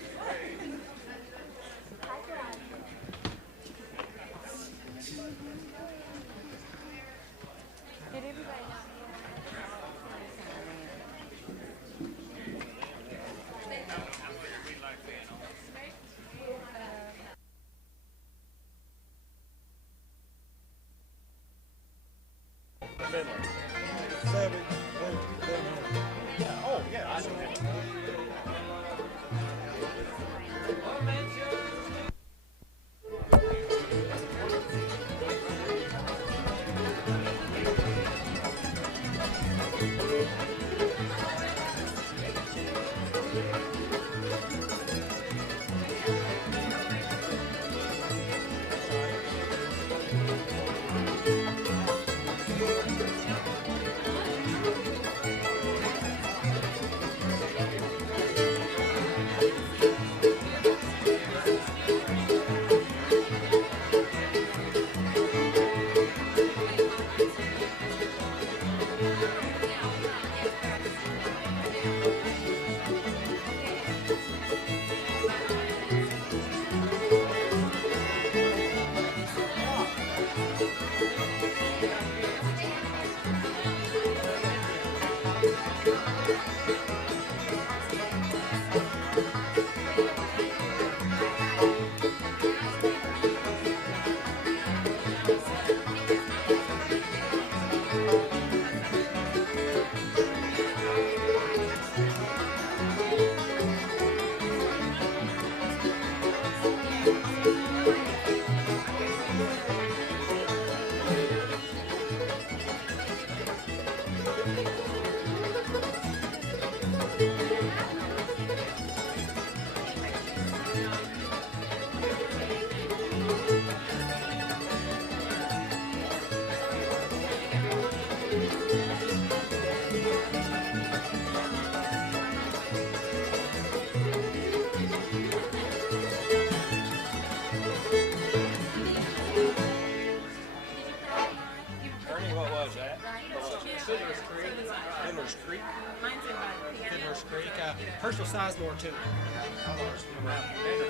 Personal Sizemore too.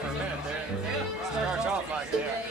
For a minute there. Starts off like that.